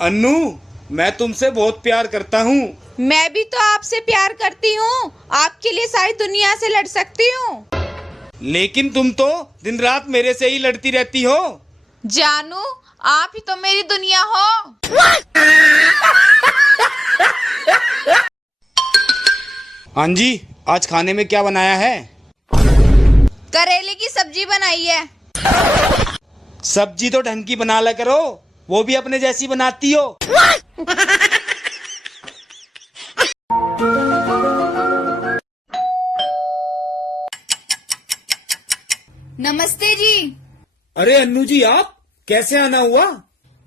अन्नू, मैं तुमसे बहुत प्यार करता हूँ। मैं भी तो आपसे प्यार करती हूँ। आपके लिए सारी दुनिया से लड़ सकती हूँ। लेकिन तुम तो दिन रात मेरे से ही लड़ती रहती हो। जानू, आप ही तो मेरी दुनिया हो। हाँ जी, आज खाने में क्या बनाया है? करेले की सब्जी बनाई है। सब्जी तो ढंग की बना ला करो, वो भी अपने जैसी बनाती हो। नमस्ते जी। अरे अन्नू जी, आप कैसे आना हुआ?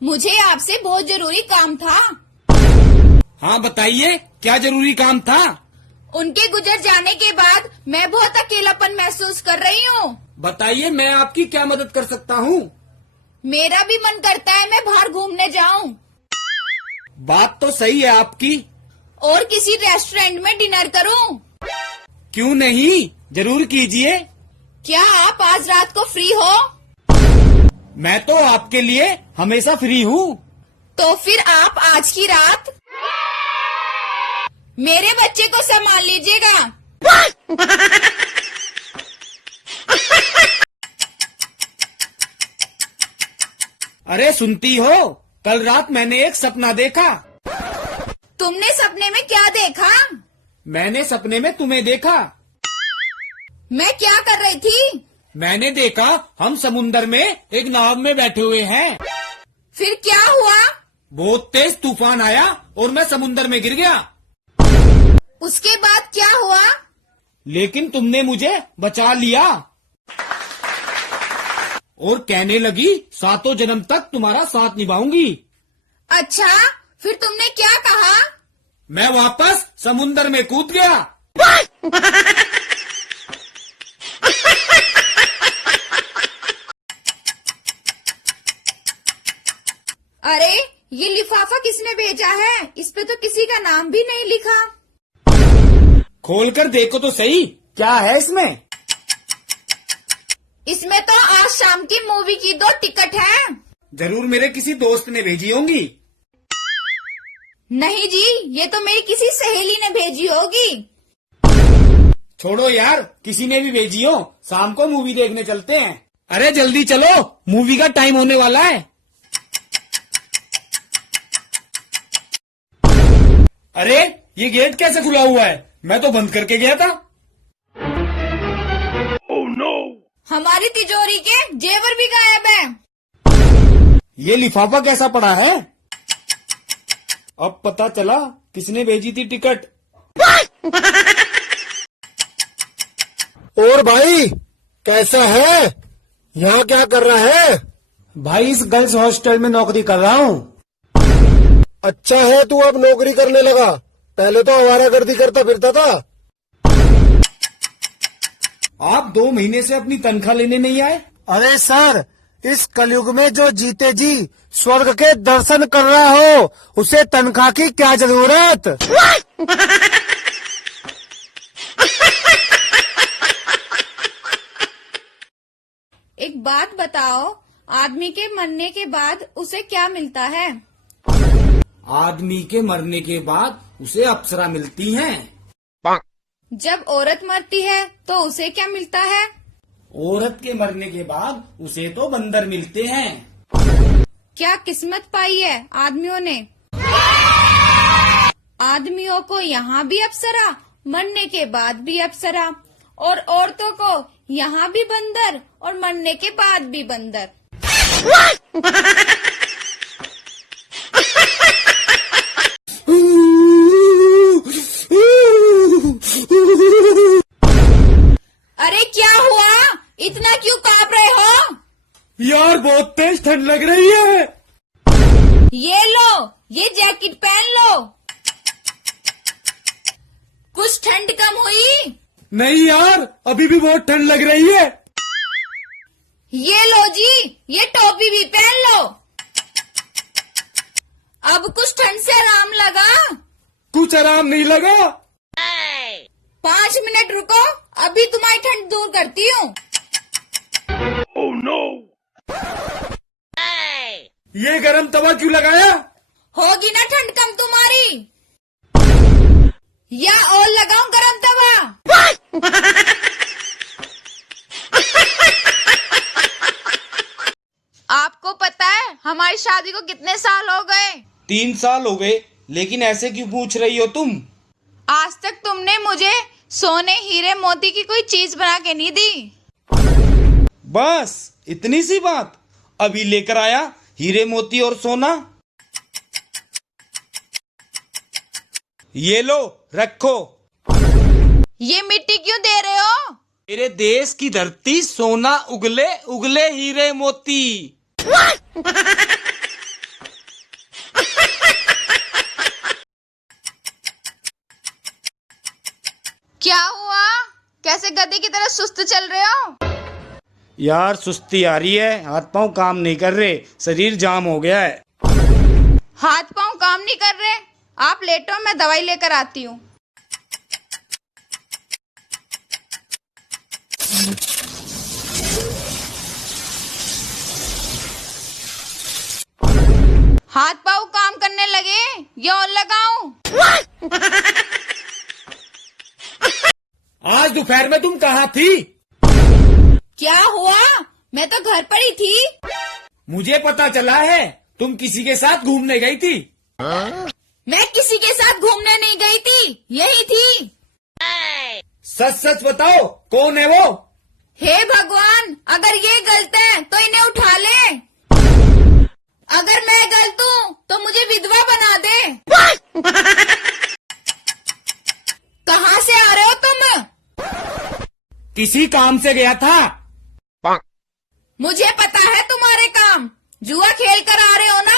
मुझे आपसे बहुत जरूरी काम था। हाँ बताइए, क्या जरूरी काम था? उनके गुजर जाने के बाद मैं बहुत अकेलापन महसूस कर रही हूँ। बताइए, मैं आपकी क्या मदद कर सकता हूँ? मेरा भी मन करता है मैं बाहर घूमने जाऊँ बात तो सही है आपकी। और किसी रेस्टोरेंट में डिनर करूँ। क्यों नहीं, जरूर कीजिए। क्या आप आज रात को फ्री हो? मैं तो आपके लिए हमेशा फ्री हूँ। तो फिर आप आज की रात मेरे बच्चे को संभाल लीजिएगा। अरे सुनती हो, कल रात मैंने एक सपना देखा। तुमने सपने में क्या देखा? मैंने सपने में तुम्हें देखा। मैं क्या कर रही थी? मैंने देखा हम समुंदर में एक नाव में बैठे हुए हैं। फिर क्या हुआ? बहुत तेज तूफान आया और मैं समुंदर में गिर गया। उसके बाद क्या हुआ? लेकिन तुमने मुझे बचा लिया और कहने लगी, सातों जन्म तक तुम्हारा साथ निभाऊंगी। अच्छा, फिर तुमने क्या कहा? मैं वापस समुंदर में कूद गया। अरे, ये लिफाफा किसने भेजा है? इस पे तो किसी का नाम भी नहीं लिखा। खोलकर देखो तो सही, क्या है इसमें? इसमें तो आज शाम की मूवी की 2 टिकट हैं। जरूर मेरे किसी दोस्त ने भेजी होंगी। नहीं जी, ये तो मेरी किसी सहेली ने भेजी होगी। छोड़ो यार, किसी ने भी भेजी हो, शाम को मूवी देखने चलते हैं। अरे जल्दी चलो, मूवी का टाइम होने वाला है। अरे ये गेट कैसे खुला हुआ है? मैं तो बंद करके गया था। Oh no! हमारी तिजोरी के जेवर भी गायब है। ये लिफाफा कैसा पड़ा है? अब पता चला किसने भेजी थी टिकट। और भाई कैसा है? यहाँ क्या कर रहा है? भाई इस गर्ल्स हॉस्टल में नौकरी कर रहा हूँ। अच्छा है तू अब नौकरी करने लगा, पहले तो आवारागर्दी करता फिरता था। आप 2 महीने से अपनी तनख्वाह लेने नहीं आए? अरे सर, इस कलयुग में जो जीते जी स्वर्ग के दर्शन कर रहा हो, उसे तनख्वाह की क्या जरूरत? एक बात बताओ, आदमी के मरने के बाद उसे क्या मिलता है? आदमी के मरने के बाद उसे अप्सरा मिलती हैं। जब औरत मरती है तो उसे क्या मिलता है? औरत के मरने के बाद उसे तो बंदर मिलते हैं। क्या किस्मत पाई है आदमियों ने। आदमियों को यहाँ भी अप्सरा, मरने के बाद भी अप्सरा, और औरतों को यहाँ भी बंदर और मरने के बाद भी बंदर। अरे क्या हुआ? इतना क्यों कांप रहे हो? यार बहुत तेज ठंड लग रही है। ये लो, ये जैकेट पहन लो। कुछ ठंड कम हुई? नहीं यार, अभी भी बहुत ठंड लग रही है। ये लो जी, ये टोपी भी पहन लो। अब कुछ ठंड से आराम लगा? कुछ आराम नहीं लगा। 5 मिनट रुको, अभी तुम्हारी ठंड दूर करती हूँ। ये गरम तवा क्यों लगाया? होगी ना ठंड कम तुम्हारी, या और लगाऊं गरम तवा? आपको पता है हमारी शादी को कितने साल हो गए? 3 साल हो गए, लेकिन ऐसे क्यों पूछ रही हो तुम? आज तक तुमने मुझे सोने हीरे मोती की कोई चीज बना के नहीं दी। बस इतनी सी बात? अभी लेकर आया हीरे मोती और सोना। ये लो रखो। ये मिट्टी क्यों दे रहे हो? मेरे देश की धरती सोना उगले उगले हीरे मोती। क्या हुआ? कैसे गधे की तरह सुस्त चल रहे हो? यार सुस्ती आ रही है, हाथ पांव काम नहीं कर रहे, शरीर जाम हो गया है। हाथ पांव काम नहीं कर रहे? आप लेटो, मैं दवाई लेकर आती हूँ। हाथ पांव काम करने लगे या और लगाऊं? आज दोपहर में तुम कहाँ थी? क्या हुआ? मैं तो घर पर ही थी। मुझे पता चला है तुम किसी के साथ घूमने गई थी। मैं किसी के साथ घूमने नहीं गई थी, यही थी। सच सच बताओ, कौन है वो? हे भगवान, अगर ये गलत है तो इन्हें उठा ले। अगर मैं गलत हूँ तो मुझे विधवा बना दे। कहाँ से आ रहे हो तुम? किसी काम से गया था। मुझे पता है तुम्हारे काम, जुआ खेल कर आ रहे हो ना?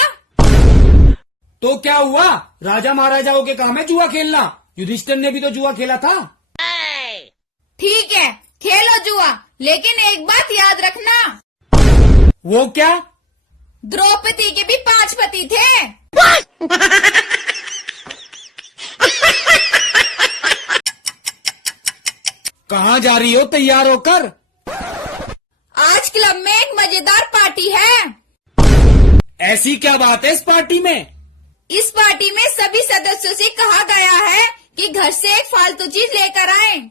तो क्या हुआ? राजा महाराजाओं के काम है जुआ खेलना। युधिष्ठिर ने भी तो जुआ खेला था। ठीक है, खेलो जुआ, लेकिन एक बात याद रखना। वो क्या? द्रौपदी के भी 5 पति थे। कहाँ जा रही हो तैयार होकर? आज क्लब में एक मजेदार पार्टी है। ऐसी क्या बात है इस पार्टी में? इस पार्टी में सभी सदस्यों से कहा गया है कि घर से एक फालतू चीज लेकर आएं।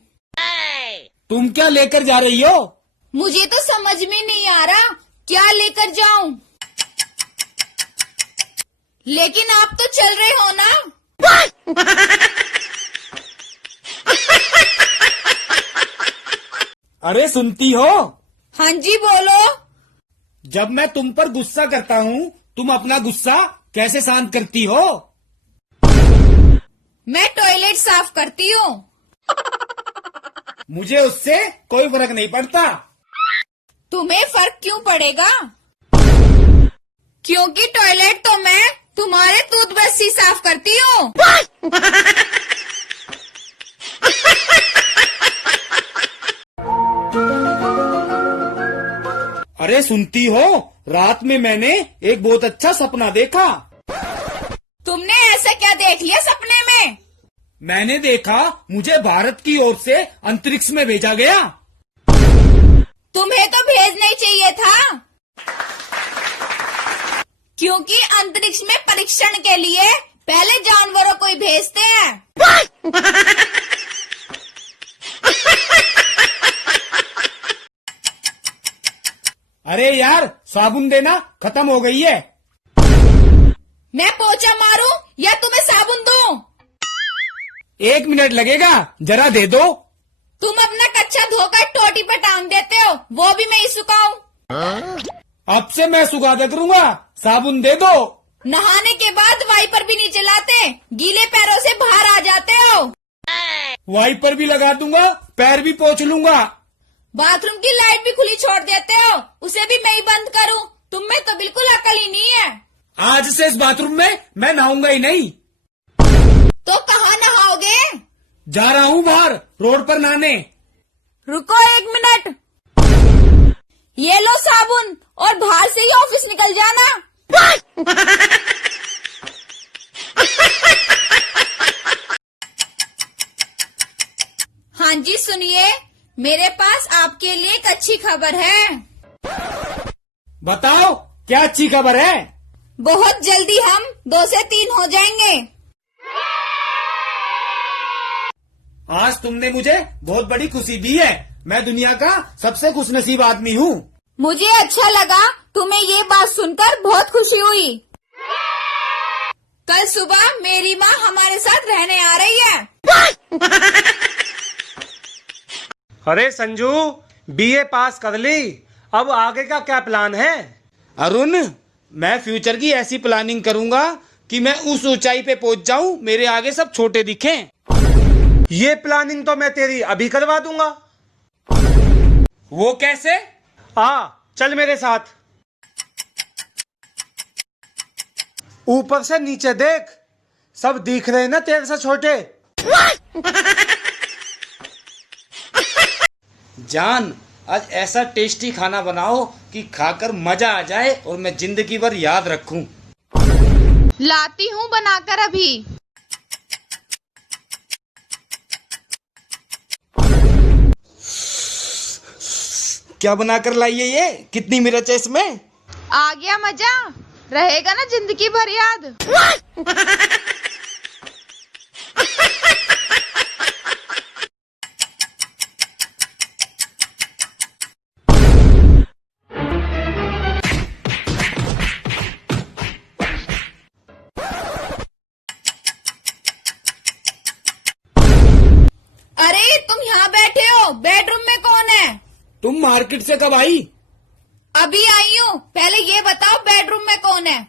तुम क्या लेकर जा रही हो? मुझे तो समझ में नहीं आ रहा क्या लेकर जाऊं। लेकिन आप तो चल रहे हो ना? अरे सुनती हो? हाँ जी बोलो। जब मैं तुम पर गुस्सा करता हूँ, तुम अपना गुस्सा कैसे शांत करती हो? मैं टॉयलेट साफ करती हूँ। मुझे उससे कोई फर्क नहीं पड़ता। तुम्हें फर्क क्यों पड़ेगा? क्योंकि टॉयलेट तो मैं तुम्हारे टूथब्रश से साफ करती हूँ। अरे सुनती हो? रात में मैंने एक बहुत अच्छा सपना देखा। तुमने ऐसा क्या देख लिया सपने में? मैंने देखा मुझे भारत की ओर से अंतरिक्ष में भेजा गया। तुम्हें तो भेजना ही चाहिए था, क्योंकि अंतरिक्ष में परीक्षण के लिए पहले जानवरों को ही भेजते हैं। अरे यार साबुन देना, खत्म हो गई है। मैं पोछा मारूं या तुम्हें साबुन दूं? 1 मिनट लगेगा, जरा दे दो। तुम अपना कच्चा धोकर टोटी पर टांग देते हो, वो भी मैं ही सुखाऊं? अब से मैं सुखा दे करूंगा, साबुन दे दो। नहाने के बाद वाइपर भी नहीं चलाते, गीले पैरों से बाहर आ जाते हो। वाइपर भी लगा दूंगा, पैर भी पोंछ लूंगा। बाथरूम की लाइट भी खुली छोड़ देते हो, उसे भी मैं ही बंद करूं? तुम में तो बिल्कुल अकल ही नहीं है। आज से इस बाथरूम में मैं नहाऊंगा ही नहीं। तो कहाँ नहाओगे? जा रहा हूँ बाहर, रोड पर नहाने। रुको 1 मिनट। ये लो साबुन और बाहर से ही ऑफिस निकल जाना। हाँ जी सुनिए, मेरे पास आपके लिए एक अच्छी खबर है। बताओ क्या अच्छी खबर है? बहुत जल्दी हम 2 से 3 हो जाएंगे। आज तुमने मुझे बहुत बड़ी खुशी दी है। मैं दुनिया का सबसे खुशनसीब आदमी हूँ। मुझे अच्छा लगा, तुम्हें ये बात सुनकर बहुत खुशी हुई। कल सुबह मेरी माँ हमारे साथ रहने आ रही है। अरे संजू, बीए पास कर ली, अब आगे का क्या प्लान है? अरुण, मैं फ्यूचर की ऐसी प्लानिंग करूंगा कि मैं उस ऊंचाई पे पहुंच जाऊं, मेरे आगे सब छोटे दिखें। ये प्लानिंग तो मैं तेरी अभी करवा दूंगा। वो कैसे? चल मेरे साथ। ऊपर से नीचे देख, सब दिख रहे हैं ना तेरे से छोटे। जान, आज ऐसा टेस्टी खाना बनाओ कि खाकर मजा आ जाए और मैं जिंदगी भर याद रखूं। लाती हूँ बनाकर अभी। क्या बनाकर लाई है ये? कितनी मिर्च है इसमें? आ गया मजा, रहेगा ना जिंदगी भर याद। अरे तुम यहाँ बैठे हो, बेडरूम में कौन है? तुम मार्केट से कब आई? अभी आई हूँ। पहले ये बताओ बेडरूम में कौन है?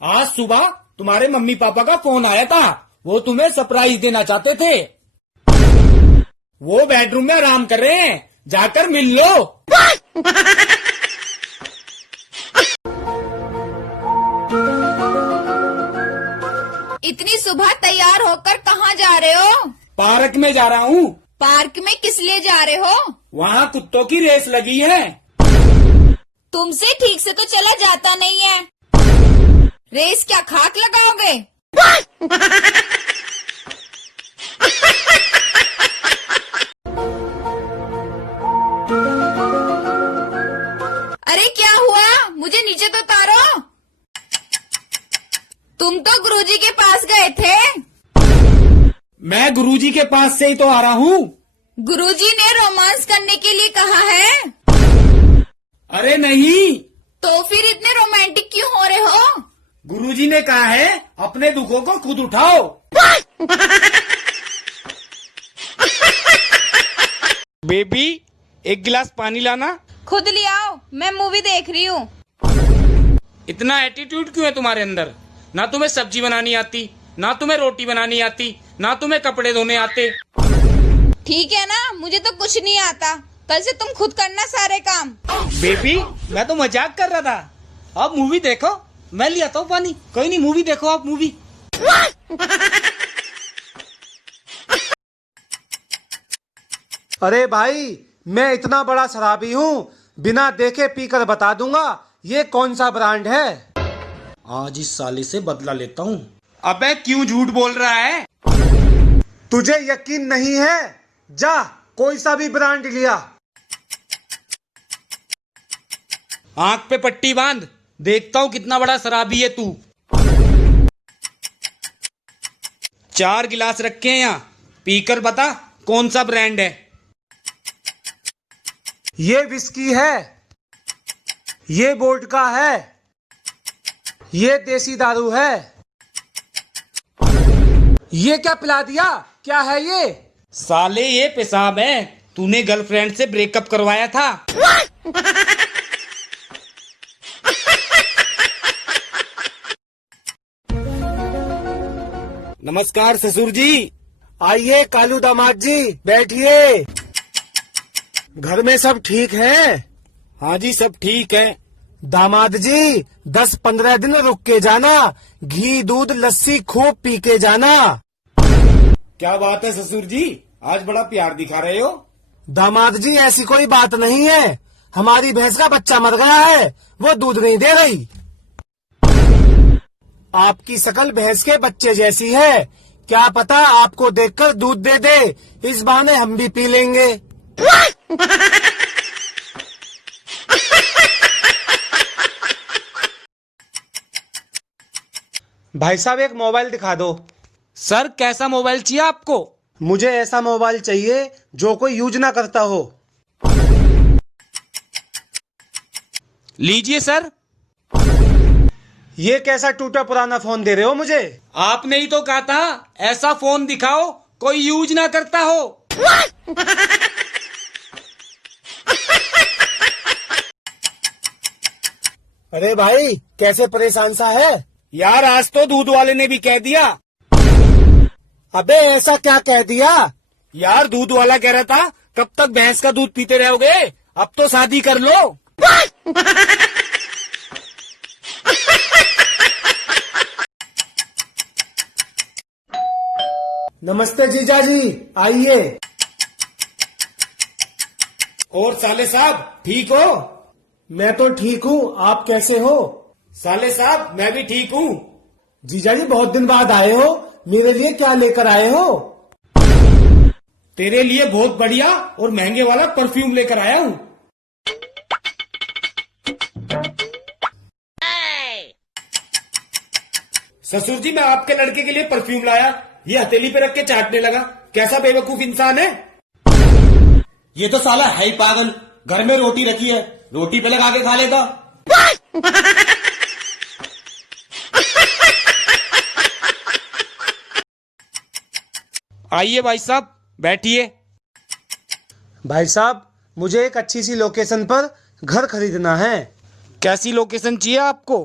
आज सुबह तुम्हारे मम्मी पापा का फोन आया था, वो तुम्हें सरप्राइज देना चाहते थे। वो बेडरूम में आराम कर रहे हैं, जाकर मिल लो। इतनी सुबह तैयार होकर कहाँ जा रहे हो? पार्क में जा रहा हूँ। पार्क में किस लिए जा रहे हो? वहाँ कुत्तों की रेस लगी है। तुमसे ठीक से तो चला जाता नहीं है। रेस क्या खाक लगाओगे? अरे क्या हुआ? मुझे नीचे तो उतारो। तुम तो गुरुजी के पास गए थे। मैं गुरुजी के पास से ही तो आ रहा हूँ। गुरुजी ने रोमांस करने के लिए कहा है। अरे नहीं। तो फिर इतने रोमांटिक क्यों हो रहे हो? गुरुजी ने कहा है अपने दुखों को खुद उठाओ। बेबी, एक गिलास पानी लाना। खुद ले आओ, मैं मूवी देख रही हूँ। इतना एटीट्यूड क्यों है तुम्हारे अंदर? ना तुम्हें सब्जी बनानी आती, ना तुम्हें रोटी बनानी आती, ना तुम्हें कपड़े धोने आते। ठीक है ना, मुझे तो कुछ नहीं आता। कल से तुम खुद करना सारे काम। बेबी, मैं तो मजाक कर रहा था। आप मूवी देखो, मैं ले आता हूँ पानी। कोई नहीं, मूवी देखो आप मूवी। अरे भाई, मैं इतना बड़ा शराबी हूँ, बिना देखे पीकर बता दूंगा ये कौन सा ब्रांड है। आज इस साले से बदला लेता हूँ। अबे क्यों झूठ बोल रहा है? तुझे यकीन नहीं है? जा, कोई सा भी ब्रांड लिया। आंख पे पट्टी बांध, देखता हूँ कितना बड़ा शराबी है तू। 4 गिलास रखे हैं यहाँ, पीकर बता कौन सा ब्रांड है। ये विस्की है, ये वोडका है, ये देसी दारू है। ये क्या पिला दिया? क्या है ये? साले ये पेशाब है, तूने गर्लफ्रेंड से ब्रेकअप करवाया था। नमस्कार ससुर जी। आइए कालू दामाद जी, बैठिए। घर में सब ठीक है? हाँ जी, सब ठीक है। दामाद जी, 10-15 दिन रुक के जाना, घी दूध लस्सी खूब पी के जाना। क्या बात है ससुर जी, आज बड़ा प्यार दिखा रहे हो। दामाद जी, ऐसी कोई बात नहीं है। हमारी भैंस का बच्चा मर गया है, वो दूध नहीं दे रही। आपकी शकल भैंस के बच्चे जैसी है, क्या पता आपको देखकर दूध दे दे, इस बहाने हम भी पी लेंगे। भाई साहब एक मोबाइल दिखा दो। सर कैसा मोबाइल चाहिए आपको? मुझे ऐसा मोबाइल चाहिए जो कोई यूज ना करता हो। लीजिए सर। ये कैसा टूटा पुराना फोन दे रहे हो मुझे? आपने ही तो कहा था ऐसा फोन दिखाओ कोई यूज ना करता हो। अरे भाई कैसे परेशान सा है? यार आज तो दूध वाले ने भी कह दिया। अबे ऐसा क्या कह दिया? यार दूध वाला कह रहा था कब तक भैंस का दूध पीते रहोगे, अब तो शादी कर लो। नमस्ते जीजा जी, आइए। और साले साहब ठीक हो? मैं तो ठीक हूँ, आप कैसे हो? साले साहब मैं भी ठीक हूँ। जीजा जी बहुत दिन बाद आए हो, मेरे लिए क्या लेकर आए हो? तेरे लिए बहुत बढ़िया और महंगे वाला परफ्यूम लेकर आया हूँ। ससुर जी मैं आपके लड़के के लिए परफ्यूम लाया, ये हथेली पे रख के चाटने लगा। कैसा बेवकूफ इंसान है। ये तो साला है ही पागल। घर में रोटी रखी है, रोटी पे लगा के खा लेगा। आइए भाई साहब बैठिए। भाई साहब मुझे एक अच्छी सी लोकेशन पर घर खरीदना है। कैसी लोकेशन चाहिए आपको?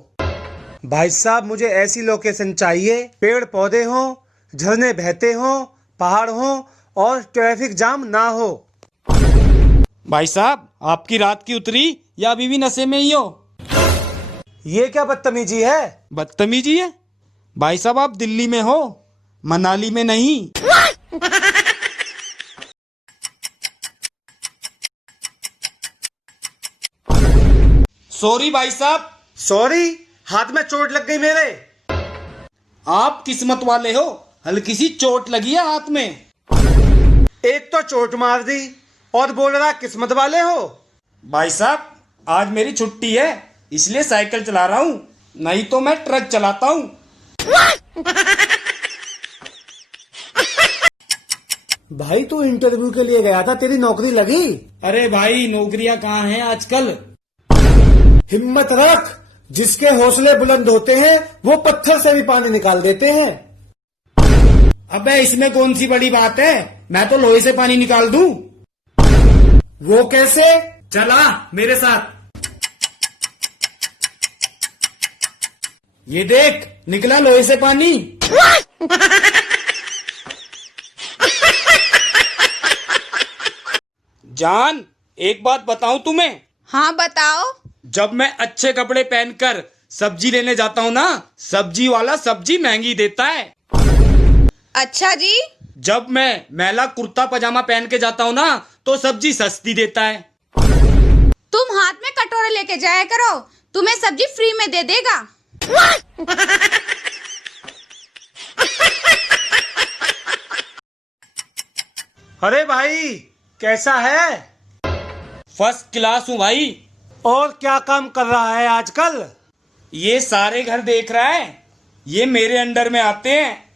भाई साहब मुझे ऐसी लोकेशन चाहिए, पेड़ पौधे हों, झरने बहते हों, पहाड़ हों और ट्रैफिक जाम ना हो। भाई साहब आपकी रात की उतरी या अभी भी नशे में ही हो? ये क्या बदतमीजी है? बदतमीजी है? भाई साहब आप दिल्ली में हो, मनाली में नहीं। सॉरी भाई साहब। सॉरी? हाथ में चोट लग गई मेरे। आप किस्मत वाले हो, हल्की सी चोट लगी है हाथ में। एक तो चोट मार दी और बोल रहा किस्मत वाले हो। भाई साहब आज मेरी छुट्टी है इसलिए साइकिल चला रहा हूँ, नहीं तो मैं ट्रक चलाता हूँ। भाई तू इंटरव्यू के लिए गया था, तेरी नौकरी लगी? अरे भाई नौकरियां कहाँ हैं आजकल। हिम्मत रख, जिसके हौसले बुलंद होते हैं वो पत्थर से भी पानी निकाल देते हैं। अबे इसमें कौन सी बड़ी बात है, मैं तो लोहे से पानी निकाल दूं। वो कैसे? चला मेरे साथ। ये देख निकला लोहे से पानी। जान एक बात बताऊं तुम्हें? हाँ बताओ। जब मैं अच्छे कपड़े पहनकर सब्जी लेने जाता हूँ ना, सब्जी वाला सब्जी महंगी देता है। अच्छा जी। जब मैं मैला कुर्ता पजामा पहन के जाता हूँ ना, तो सब्जी सस्ती देता है। तुम हाथ में कटोरे लेके जाया करो, तुम्हें सब्जी फ्री में दे देगा। अरे भाई कैसा है? फर्स्ट क्लास हूँ भाई। और क्या काम कर रहा है आजकल? ये सारे घर देख रहा है, ये मेरे अंडर में आते हैं।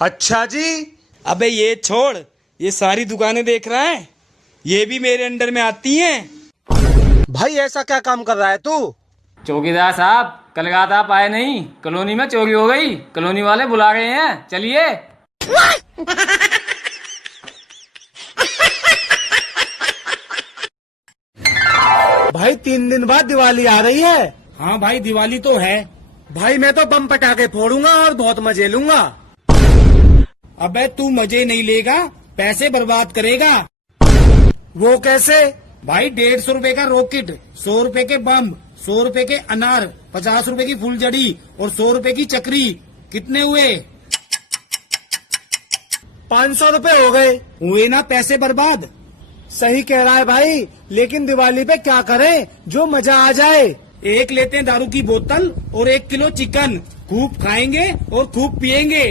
अच्छा जी। अबे ये छोड़, ये सारी दुकानें देख रहा है, ये भी मेरे अंडर में आती हैं। भाई ऐसा क्या काम कर रहा है तू? चौकीदार साहब कल रात आप आए नहीं, कॉलोनी में चोरी हो गई, कॉलोनी वाले बुला रहे हैं, चलिए। भाई 3 दिन बाद दिवाली आ रही है। हाँ भाई दिवाली तो है। भाई मैं तो बम पटाखे फोड़ूंगा और बहुत मजे लूंगा। अबे तू मजे नहीं लेगा, पैसे बर्बाद करेगा। वो कैसे? भाई 150 रुपए का रॉकेट, 100 रुपए के बम, 100 रुपए के अनार, 50 रुपए की फुलझड़ी और 100 रुपए की चक्री। कितने हुए? 500 रुपए हो गए। हुए ना पैसे बर्बाद। सही कह रहा है भाई, लेकिन दिवाली पे क्या करें जो मजा आ जाए? एक लेते हैं दारू की बोतल और 1 किलो चिकन, खूब खाएंगे और खूब पिएंगे।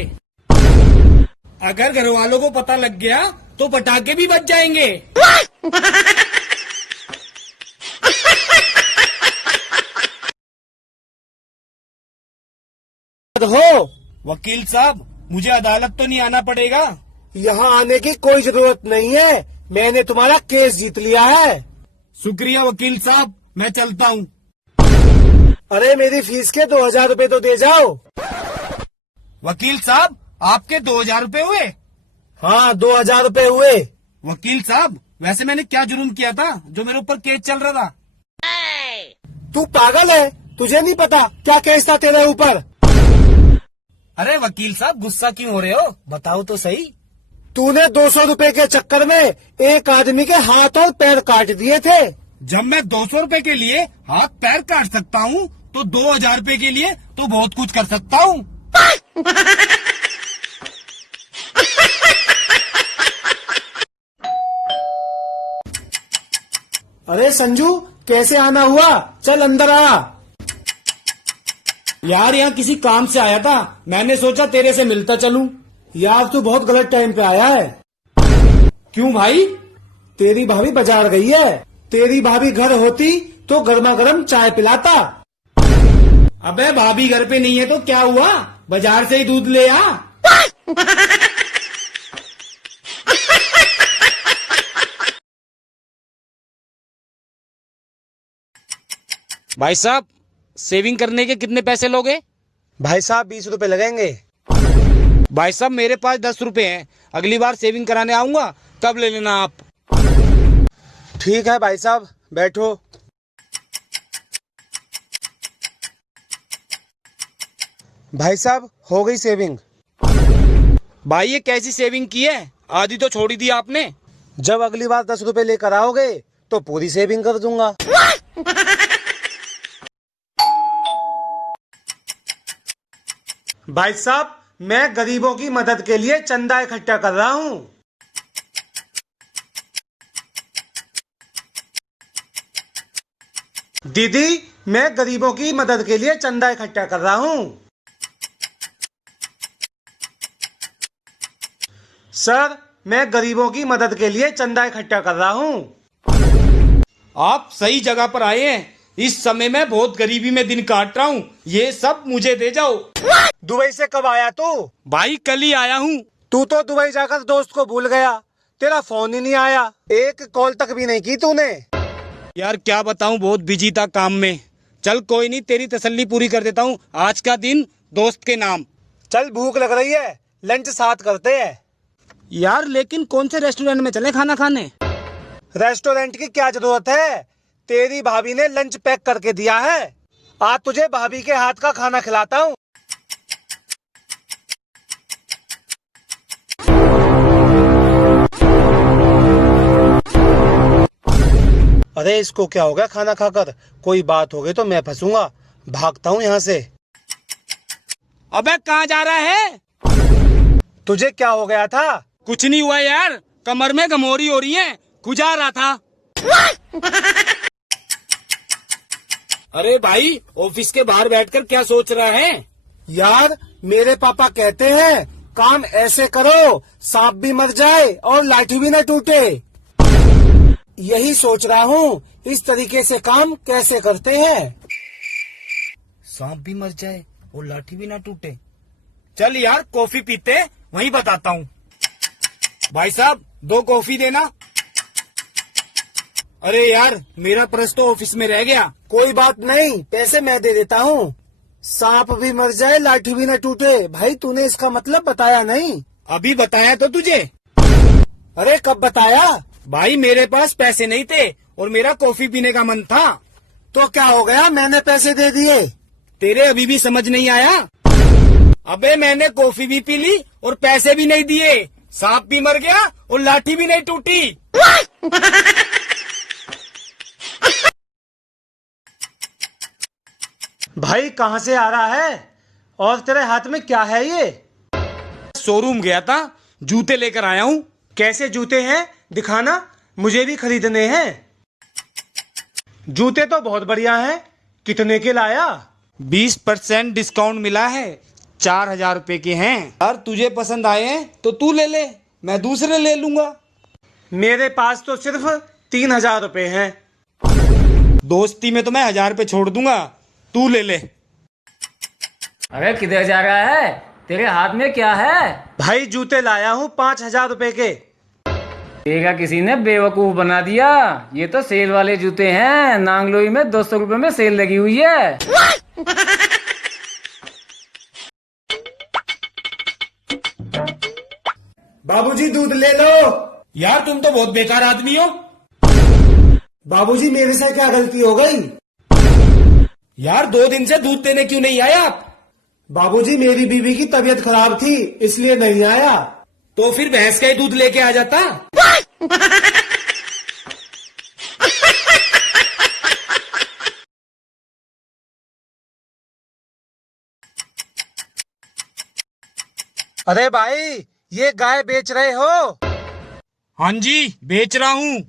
अगर घर वालों को पता लग गया तो पटाखे भी बच जाएंगे। हो। वकील साहब, मुझे अदालत तो नहीं आना पड़ेगा? यहाँ आने की कोई जरूरत नहीं है, मैंने तुम्हारा केस जीत लिया है। शुक्रिया वकील साहब, मैं चलता हूँ। अरे मेरी फीस के 2000 रुपए तो दे जाओ। वकील साहब, आपके 2000 रुपए हुए? हाँ 2000 रुपए हुए। वकील साहब, वैसे मैंने क्या जुर्म किया था जो मेरे ऊपर केस चल रहा था? तू पागल है, तुझे नहीं पता क्या केस था तेरे ऊपर? अरे वकील साहब, गुस्सा क्यों हो रहे हो? बताओ तो सही। तूने 200 रुपए के चक्कर में एक आदमी के हाथ और पैर काट दिए थे। जब मैं 200 रुपए के लिए हाथ पैर काट सकता हूँ तो 2000 रुपए के लिए तो बहुत कुछ कर सकता हूँ। अरे संजू, कैसे आना हुआ? चल अंदर आ। यार, यहाँ किसी काम से आया था, मैंने सोचा तेरे से मिलता चलूं। यार तू बहुत गलत टाइम पे आया है। क्यों भाई? तेरी भाभी बाजार गई है, तेरी भाभी घर होती तो गर्मा गर्म चाय पिलाता। अबे भाभी घर पे नहीं है तो क्या हुआ, बाजार से ही दूध ले आ। भाई साहब, सेविंग करने के कितने पैसे लोगे? भाई साहब 20 रुपए लगेंगे। भाई साहब, मेरे पास 10 रुपए हैं, अगली बार सेविंग कराने आऊंगा तब ले लेना आप। ठीक है भाई साहब, बैठो। भाई साहब हो गई सेविंग। भाई ये कैसी सेविंग की है, आधी तो छोड़ ही दी आपने। जब अगली बार 10 रुपए लेकर आओगे तो पूरी सेविंग कर दूंगा। भाई साहब, मैं गरीबों की मदद के लिए चंदा इकट्ठा कर रहा हूँ। दीदी, मैं गरीबों की मदद के लिए चंदा इकट्ठा कर रहा हूँ। सर, मैं गरीबों की मदद के लिए चंदा इकट्ठा कर रहा हूँ। आप सही जगह पर आए हैं, इस समय मैं बहुत गरीबी में दिन काट रहा हूँ, ये सब मुझे दे जाओ। दुबई से कब आया तू? भाई कल ही आया हूँ। तू तो दुबई जाकर दोस्त को भूल गया, तेरा फोन ही नहीं आया, एक कॉल तक भी नहीं की तूने। यार क्या बताऊँ, बहुत बिजी था काम में। चल कोई नहीं, तेरी तसल्ली पूरी कर देता हूँ, आज का दिन दोस्त के नाम। चल भूख लग रही है, लंच साथ करते हैं। यार लेकिन कौन से रेस्टोरेंट में चले खाना खाने? रेस्टोरेंट की क्या जरूरत है, तेरी भाभी ने लंच पैक करके दिया है, आज तुझे भाभी के हाथ का खाना खिलाता हूँ। अरे इसको क्या हो गया खाना खाकर, कोई बात हो गई तो मैं फंसूंगा, भागता हूँ यहाँ से। अबे कहाँ जा रहा है? तुझे क्या हो गया था? कुछ नहीं हुआ यार, कमर में गमोरी हो रही है, खुजा रहा था। अरे भाई, ऑफिस के बाहर बैठकर क्या सोच रहा है? यार मेरे पापा कहते हैं काम ऐसे करो सांप भी मर जाए और लाठी भी न टूटे। यही सोच रहा हूँ इस तरीके से काम कैसे करते हैं। सांप भी मर जाए और लाठी भी ना टूटे। चल यार कॉफी पीते, वहीं बताता हूँ। भाई साहब 2 कॉफी देना। अरे यार मेरा पर्स तो ऑफिस में रह गया। कोई बात नहीं, पैसे मैं दे देता हूँ। सांप भी मर जाए लाठी भी न टूटे, भाई तूने इसका मतलब बताया नहीं। अभी बताया तो तुझे। अरे कब बताया? भाई मेरे पास पैसे नहीं थे और मेरा कॉफी पीने का मन था। तो क्या हो गया, मैंने पैसे दे दिए। तेरे अभी भी समझ नहीं आया? अबे मैंने कॉफी भी पी ली और पैसे भी नहीं दिए, सांप भी मर गया और लाठी भी नहीं टूटी। भाई कहाँ से आ रहा है और तेरे हाथ में क्या है ये? शोरूम गया था, जूते लेकर आया हूँ। कैसे जूते हैं, दिखाना, मुझे भी खरीदने हैं। जूते तो बहुत बढ़िया हैं, कितने के लाया? 20% डिस्काउंट मिला है, 4000 रुपए के हैं। यार तुझे पसंद आए हैं तो तू ले ले, मैं दूसरे ले लूंगा। मेरे पास तो सिर्फ 3000 रुपए हैं। दोस्ती में तो मैं 1000 रुपए छोड़ दूंगा, तू ले ले। अरे किधर जा रहा है? तेरे हाथ में क्या है? भाई जूते लाया हूँ 5,000 रुपए के। तेरा किसी ने बेवकूफ बना दिया। ये तो सेल वाले जूते हैं। नांगलोई में 200 रुपए में सेल लगी हुई है। बाबूजी दूध ले लो। यार तुम तो बहुत बेकार आदमी हो। बाबूजी मेरे से क्या गलती हो गई? यार 2 दिन से दूध देने क्यों नहीं आए आप? बाबूजी मेरी बीवी की तबीयत खराब थी इसलिए नहीं आया। तो फिर भैंस का ही दूध लेके आ जाता। अरे भाई ये गाय बेच रहे हो? हाँ जी बेच रहा हूँ।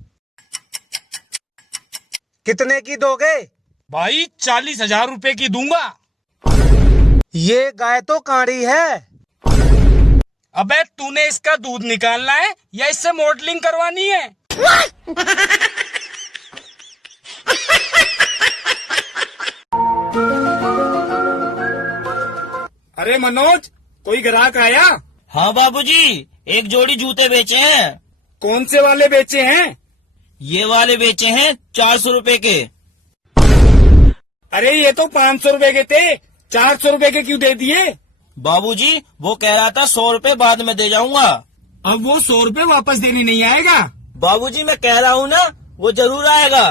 कितने की दोगे? भाई 40,000 रुपए की दूंगा। ये गाय तो काड़ी है। अबे तूने इसका दूध निकालना है या इससे मॉडलिंग करवानी है? अरे मनोज कोई ग्राहक आया? हाँ बाबूजी, एक जोड़ी जूते बेचे हैं। कौन से वाले बेचे हैं? ये वाले बेचे हैं 400 रुपए के। अरे ये तो 500 रुपए के थे, 400 रुपए के क्यों दे दिए? बाबूजी वो कह रहा था 100 रुपए बाद में दे जाऊंगा। अब वो 100 रुपए वापस देने नहीं आएगा। बाबूजी मैं कह रहा हूँ ना, वो जरूर आएगा।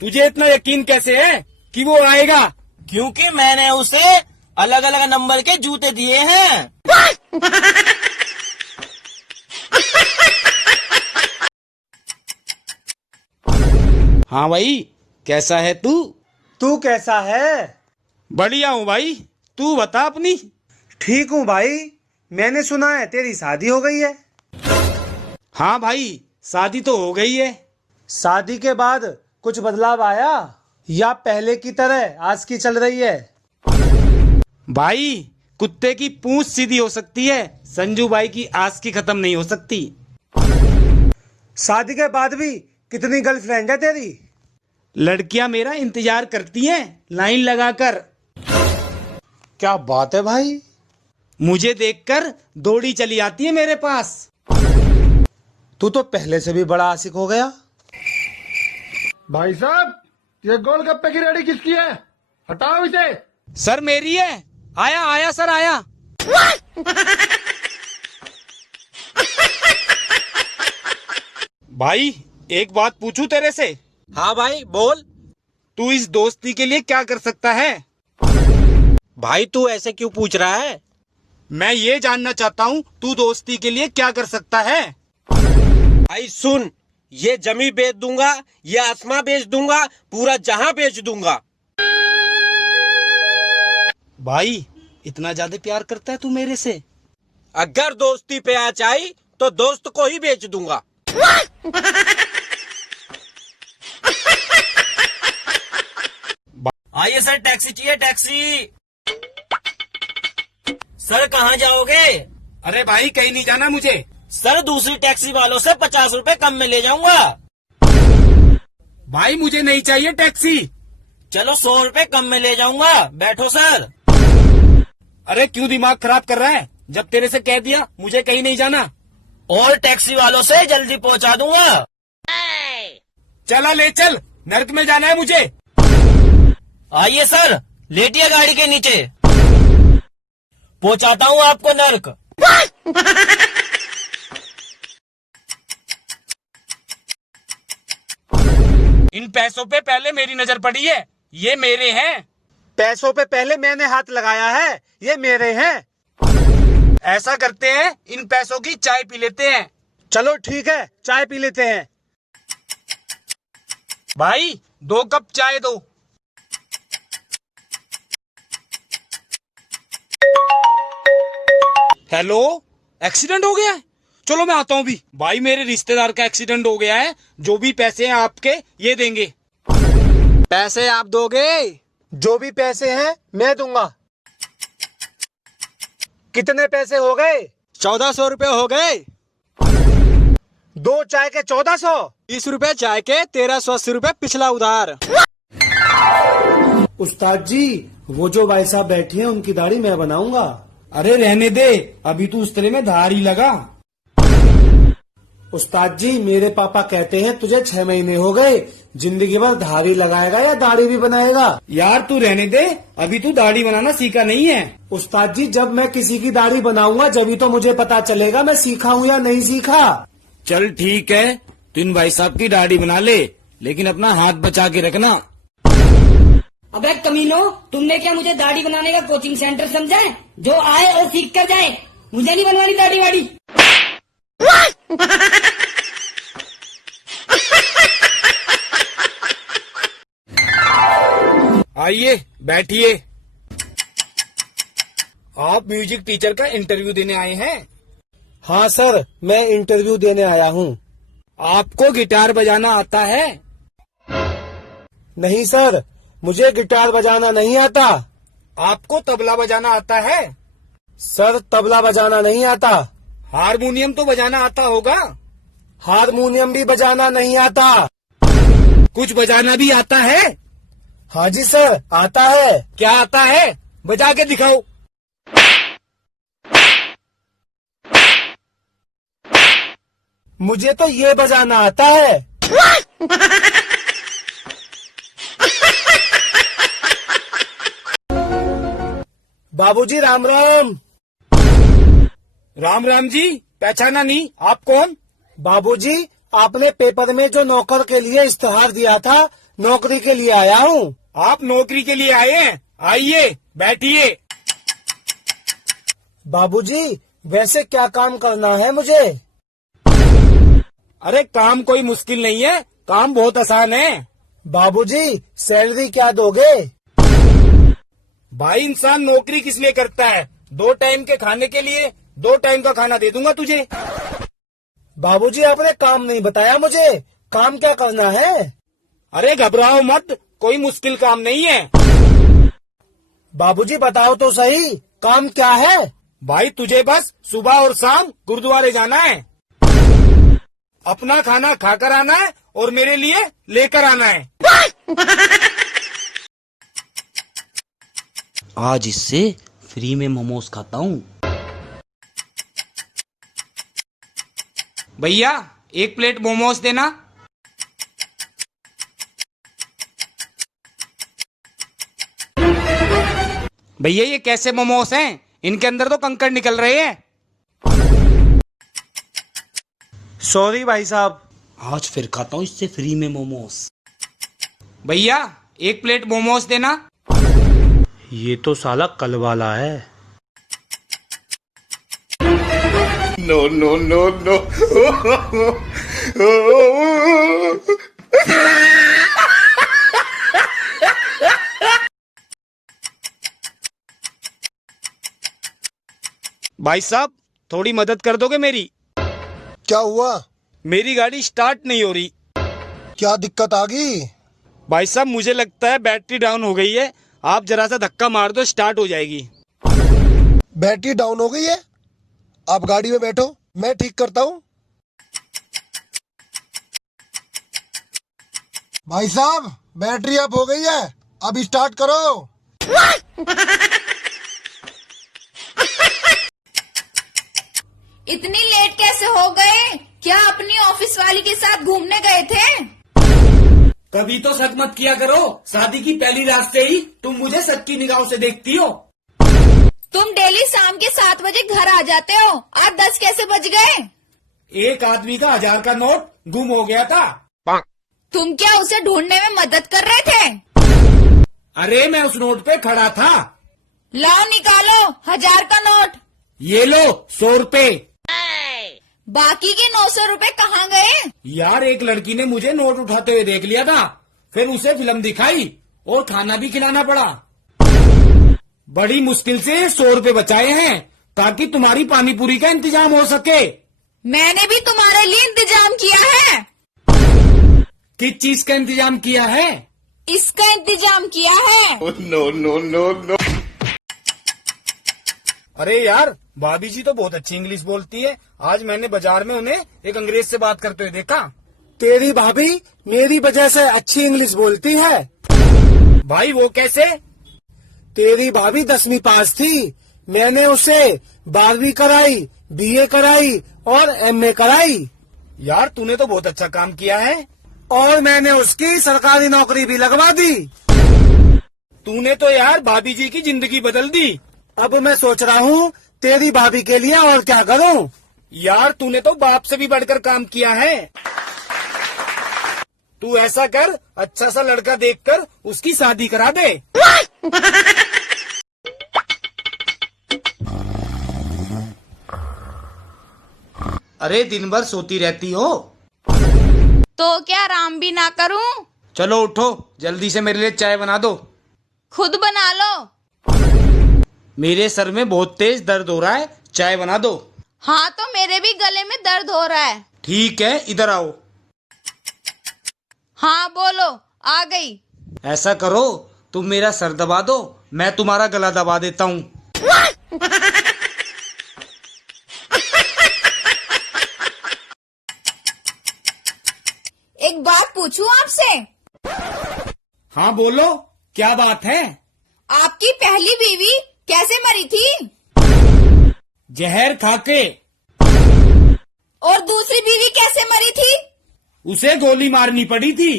तुझे इतना यकीन कैसे है कि वो आएगा? क्योंकि मैंने उसे अलग अलग नंबर के जूते दिए हैं। हाँ भाई कैसा है तू? तू कैसा है? बढ़िया हूँ भाई, तू बता अपनी। ठीक हूँ भाई। मैंने सुना है तेरी शादी हो गई है। हाँ भाई शादी तो हो गई है। शादी के बाद कुछ बदलाव आया या पहले की तरह आज की चल रही है? भाई कुत्ते की पूंछ सीधी हो सकती है, संजू भाई की आस की खत्म नहीं हो सकती। शादी के बाद भी कितनी गर्लफ्रेंड है तेरी? लड़कियां मेरा इंतजार करती हैं लाइन लगाकर। क्या बात है भाई। मुझे देखकर दौड़ी चली आती है मेरे पास। तू तो पहले से भी बड़ा आशिक हो गया। भाई साहब ये गोलगप्पे की रेडी किसकी है? हटाओ इसे। सर मेरी है। आया आया सर आया। भाई एक बात पूछूं तेरे से? हाँ भाई बोल। तू इस दोस्ती के लिए क्या कर सकता है? भाई तू ऐसे क्यों पूछ रहा है? मैं ये जानना चाहता हूँ तू दोस्ती के लिए क्या कर सकता है? भाई सुन, ये जमी बेच दूंगा, ये आसमां बेच दूंगा, पूरा जहां बेच दूंगा। भाई इतना ज्यादा प्यार करता है तू मेरे से? अगर दोस्ती पे आ चाहिए तो दोस्त को ही बेच दूंगा। आइए सर, टैक्सी चाहिए टैक्सी। सर कहाँ जाओगे? अरे भाई कहीं नहीं जाना मुझे। सर दूसरी टैक्सी वालों से 50 रुपए कम में ले जाऊंगा। भाई मुझे नहीं चाहिए टैक्सी। चलो 100 रुपए कम में ले जाऊंगा, बैठो सर। अरे क्यों दिमाग खराब कर रहा है? जब तेरे से कह दिया मुझे कहीं नहीं जाना। और टैक्सी वालों से जल्दी पहुंचा दूंगा। चला ले चल, नर्क में जाना है मुझे। आइए सर, लेटिए गाड़ी के नीचे, पहुंचाता हूँ आपको नर्क। इन पैसों पे पहले मेरी नजर पड़ी है, ये मेरे हैं। पैसों पे पहले मैंने हाथ लगाया है, ये मेरे हैं। ऐसा करते हैं इन पैसों की चाय पी लेते हैं। चलो ठीक है चाय पी लेते हैं। भाई 2 कप चाय दो। हेलो, एक्सीडेंट हो गया है? चलो मैं आता हूँ भी। भाई मेरे रिश्तेदार का एक्सीडेंट हो गया है, जो भी पैसे हैं आपके ये देंगे। पैसे आप दोगे? जो भी पैसे हैं मैं दूंगा। कितने पैसे हो गए? 1400 रुपए हो गए। 2 चाय के 1400। 20 रुपए चाय के, 1380 रुपए पिछला उधार। उस्ताद जी वो जो भाई साहब बैठी हैं उनकी दाढ़ी मैं बनाऊंगा। अरे रहने दे, अभी तू उस तरह में धार ही लगा। उस्ताद जी मेरे पापा कहते हैं तुझे 6 महीने हो गए, जिंदगी भर धारी लगाएगा या दाढ़ी भी बनाएगा? यार तू रहने दे, अभी तू दाढ़ी बनाना सीखा नहीं है। उस्ताद जी जब मैं किसी की दाढ़ी बनाऊंगा जब तो मुझे पता चलेगा मैं सीखा हूँ या नहीं सीखा। चल ठीक है, तू इन भाई साहब की दाढ़ी बना ले, लेकिन अपना हाथ बचा के रखना। अबे कमीनो, तुमने क्या मुझे दाढ़ी बनाने का कोचिंग सेंटर समझा है? जो आए और सीख कर जाए, मुझे नहीं बनवानी दाढ़ी वाड़ी। आइए बैठिए। आप म्यूजिक टीचर का इंटरव्यू देने आए हैं? हाँ सर, मैं इंटरव्यू देने आया हूँ। आपको गिटार बजाना आता है? नहीं सर, मुझे गिटार बजाना नहीं आता। आपको तबला बजाना आता है? सर तबला बजाना नहीं आता। हारमोनियम तो बजाना आता होगा? हारमोनियम भी बजाना नहीं आता। कुछ बजाना भी आता है? हाँ जी सर, आता है। क्या आता है? बजा के दिखाओ। मुझे तो ये बजाना आता है। बाबूजी राम राम। राम राम जी, पहचाना नहीं, आप कौन? बाबूजी आपने पेपर में जो नौकर के लिए इश्तेहार दिया था, नौकरी के लिए आया हूँ। आप नौकरी के लिए आए हैं? आइए बैठिए। बाबूजी वैसे क्या काम करना है मुझे? अरे काम कोई मुश्किल नहीं है, काम बहुत आसान है। बाबूजी सैलरी क्या दोगे? भाई इंसान नौकरी किस लिए करता है? 2 टाइम के खाने के लिए 2 टाइम का खाना दे दूंगा तुझे। बाबूजी आपने काम नहीं बताया मुझे, काम क्या करना है? अरे घबराओ मत, कोई मुश्किल काम नहीं है। बाबूजी बताओ तो सही, काम क्या है? भाई तुझे बस सुबह और शाम गुरुद्वारे जाना है, अपना खाना खाकर आना है और मेरे लिए लेकर आना है। आज इससे फ्री में मोमोज खाता हूँ। भैया 1 प्लेट मोमोज देना। भैया ये कैसे मोमोज हैं? इनके अंदर तो कंकड़ निकल रहे हैं। सॉरी भाई साहब। आज फिर खाता हूँ इससे फ्री में मोमोज। भैया 1 प्लेट मोमोज देना। ये तो साला कल वाला है। No no no no. भाई साहब थोड़ी मदद कर दोगे मेरी? क्या हुआ? मेरी गाड़ी स्टार्ट नहीं हो रही। क्या दिक्कत आ गई? भाई साहब मुझे लगता है बैटरी डाउन हो गई है, आप जरा सा धक्का मार दो, स्टार्ट हो जाएगी। बैटरी डाउन हो गई है? आप गाड़ी में बैठो, मैं ठीक करता हूँ। भाई साहब बैटरी अप हो गई है, अब स्टार्ट करो। इतनी लेट कैसे हो गए? क्या अपनी ऑफिस वाली के साथ घूमने गए थे? कभी तो शक मत किया करो, शादी की पहली रात से ही तुम मुझे शक की निगाहों से देखती हो। तुम डेली शाम के 7 बजे घर आ जाते हो, आज 10 कैसे बज गए? एक आदमी का 1000 का नोट गुम हो गया था। तुम क्या उसे ढूंढने में मदद कर रहे थे? अरे मैं उस नोट पे खड़ा था। लाओ निकालो 1000 का नोट। ये लो 100 रुपए। बाकी के 900 रुपए कहाँ गए? यार एक लड़की ने मुझे नोट उठाते हुए देख लिया था, फिर उसे फिल्म दिखाई और खाना भी खिलाना पड़ा। बड़ी मुश्किल से 100 रुपए बचाए हैं ताकि तुम्हारी पानी पूरी का इंतजाम हो सके। मैंने भी तुम्हारे लिए इंतजाम किया है। किस चीज का इंतजाम किया है? इसका इंतजाम किया है। No no no no. अरे यार भाभी जी तो बहुत अच्छी इंग्लिश बोलती है, आज मैंने बाजार में उन्हें एक अंग्रेज से बात करते हुए देखा। तेरी भाभी मेरी वजह से अच्छी इंग्लिश बोलती है। भाई वो कैसे? तेरी भाभी 10वीं पास थी, मैंने उसे 12वीं कराई, BA कराई और MA कराई। यार तूने तो बहुत अच्छा काम किया है। और मैंने उसकी सरकारी नौकरी भी लगवा दी। तूने तो यार भाभी जी की जिंदगी बदल दी। अब मैं सोच रहा हूँ तेरी भाभी के लिए और क्या करूँ। यार तूने तो बाप से भी बढ़कर काम किया है। तू ऐसा कर, अच्छा सा लड़का देखकर उसकी शादी करा दे। अरे दिन भर सोती रहती हो। तो क्या आराम भी ना करूं? चलो उठो, जल्दी से मेरे लिए चाय बना दो। खुद बना लो। मेरे सर में बहुत तेज दर्द हो रहा है, चाय बना दो। हाँ तो मेरे भी गले में दर्द हो रहा है। ठीक है, इधर आओ। हाँ बोलो, आ गई। ऐसा करो, तुम मेरा सर दबा दो, मैं तुम्हारा गला दबा देता हूँ। एक बात पूछूं आपसे? हाँ बोलो, क्या बात है? आपकी पहली बीवी कैसे मरी थी? जहर खाके। और दूसरी बीवी कैसे मरी थी? उसे गोली मारनी पड़ी थी।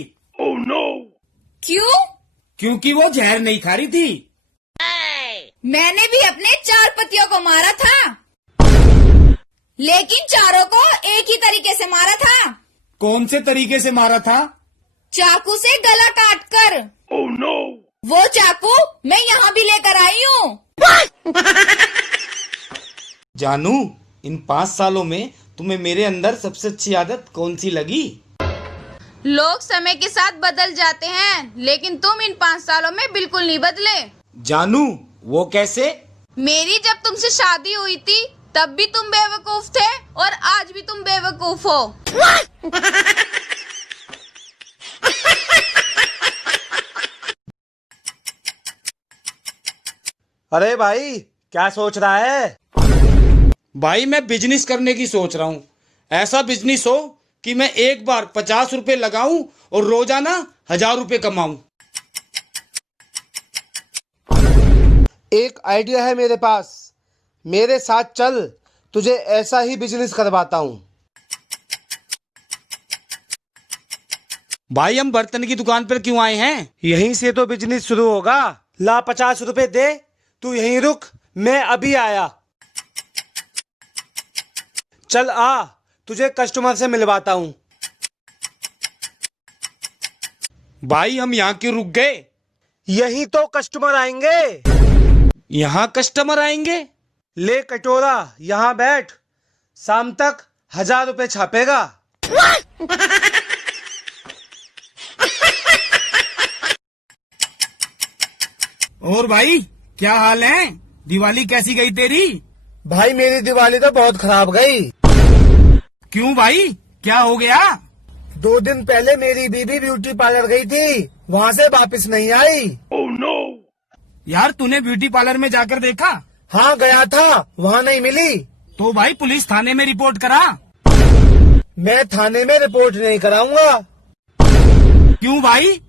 क्यों? क्योंकि वो जहर नहीं खा रही थी। मैंने भी अपने 4 पतियों को मारा था, लेकिन चारों को एक ही तरीके से मारा था। कौन से तरीके से मारा था? चाकू से गला काट कर। वो चाकू मैं यहाँ भी लेकर आई हूँ। जानू, इन 5 सालों में तुम्हें मेरे अंदर सबसे अच्छी आदत कौन सी लगी? लोग समय के साथ बदल जाते हैं, लेकिन तुम इन 5 सालों में बिल्कुल नहीं बदले। जानू, वो कैसे? मेरी जब तुमसे शादी हुई थी तब भी तुम बेवकूफ थे और आज भी तुम बेवकूफ हो। अरे भाई, क्या सोच रहा है? भाई मैं बिजनेस करने की सोच रहा हूँ। ऐसा बिजनेस हो कि मैं एक बार 50 रुपए लगाऊं और रोजाना 1000 रुपए कमाऊं। एक आइडिया है मेरे पास, मेरे साथ चल, तुझे ऐसा ही बिजनेस करवाता हूँ। भाई हम बर्तन की दुकान पर क्यों आए हैं? यहीं से तो बिजनेस शुरू होगा। ला 50 रुपए दे, तू यहीं रुक, मैं अभी आया। चल आ, तुझे कस्टमर से मिलवाता हूँ। भाई हम यहाँ क्यों रुक गए? यहीं तो कस्टमर आएंगे। यहाँ कस्टमर आएंगे? ले कटोरा, यहाँ बैठ, शाम तक 1000 रुपए छापेगा। और भाई क्या हाल है? दिवाली कैसी गई तेरी? भाई मेरी दिवाली तो बहुत खराब गई। क्यों भाई, क्या हो गया? 2 दिन पहले मेरी बीबी ब्यूटी पार्लर गई थी, वहाँ से वापस नहीं आई। यार तूने ब्यूटी पार्लर में जाकर देखा? हाँ गया था, वहाँ नहीं मिली। तो भाई पुलिस थाने में रिपोर्ट करा। मैं थाने में रिपोर्ट नहीं कराऊंगा। क्यों भाई?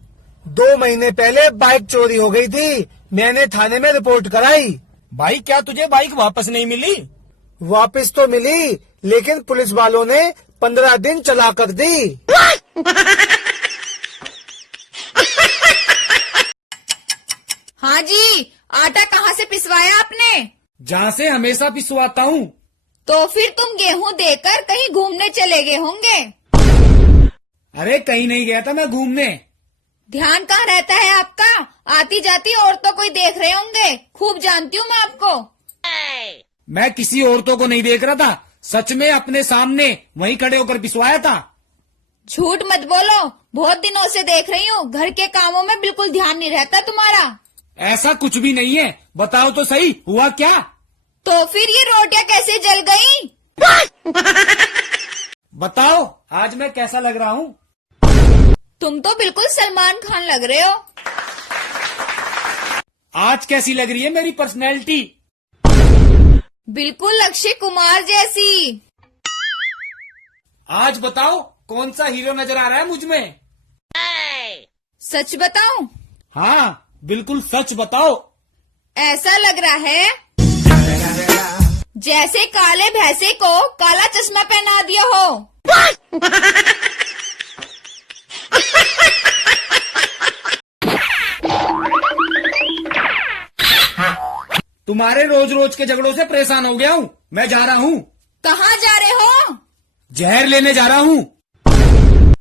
2 महीने पहले बाइक चोरी हो गई थी, मैंने थाने में रिपोर्ट कराई। भाई क्या तुझे बाइक वापस नहीं मिली? वापस तो मिली, लेकिन पुलिस वालों ने 15 दिन चला कर दी। हाँ जी, आटा कहाँ से पिसवाया आपने? जहाँ से हमेशा पिसवाता हूँ। तो फिर तुम गेहूं देकर कहीं घूमने चले गए होंगे। अरे कहीं नहीं गया था मैं घूमने। ध्यान कहाँ रहता है आपका? आती जाती औरतों को ही देख रहे होंगे, खूब जानती हूँ मैं आपको। मैं किसी औरतों को नहीं देख रहा था, सच में अपने सामने वहीं खड़े होकर पिसवाया था। झूठ मत बोलो, बहुत दिनों से देख रही हूँ, घर के कामों में बिल्कुल ध्यान नहीं रहता तुम्हारा। ऐसा कुछ भी नहीं है, बताओ तो सही, हुआ क्या? तो फिर ये रोटियां कैसे जल गई? बताओ आज मैं कैसा लग रहा हूँ? तुम तो बिल्कुल सलमान खान लग रहे हो। आज कैसी लग रही है मेरी पर्सनैलिटी? बिल्कुल अक्षय कुमार जैसी। आज बताओ कौन सा हीरो नजर आ रहा है मुझ में? सच बताऊं? हाँ बिल्कुल सच बताओ। ऐसा लग रहा है जैसे काले भैंसे को काला चश्मा पहना दिया हो। तुम्हारे रोज रोज के झगड़ों से परेशान हो गया हूँ। मैं जा रहा हूँ। कहाँ जा रहे हो? जहर लेने जा रहा हूँ।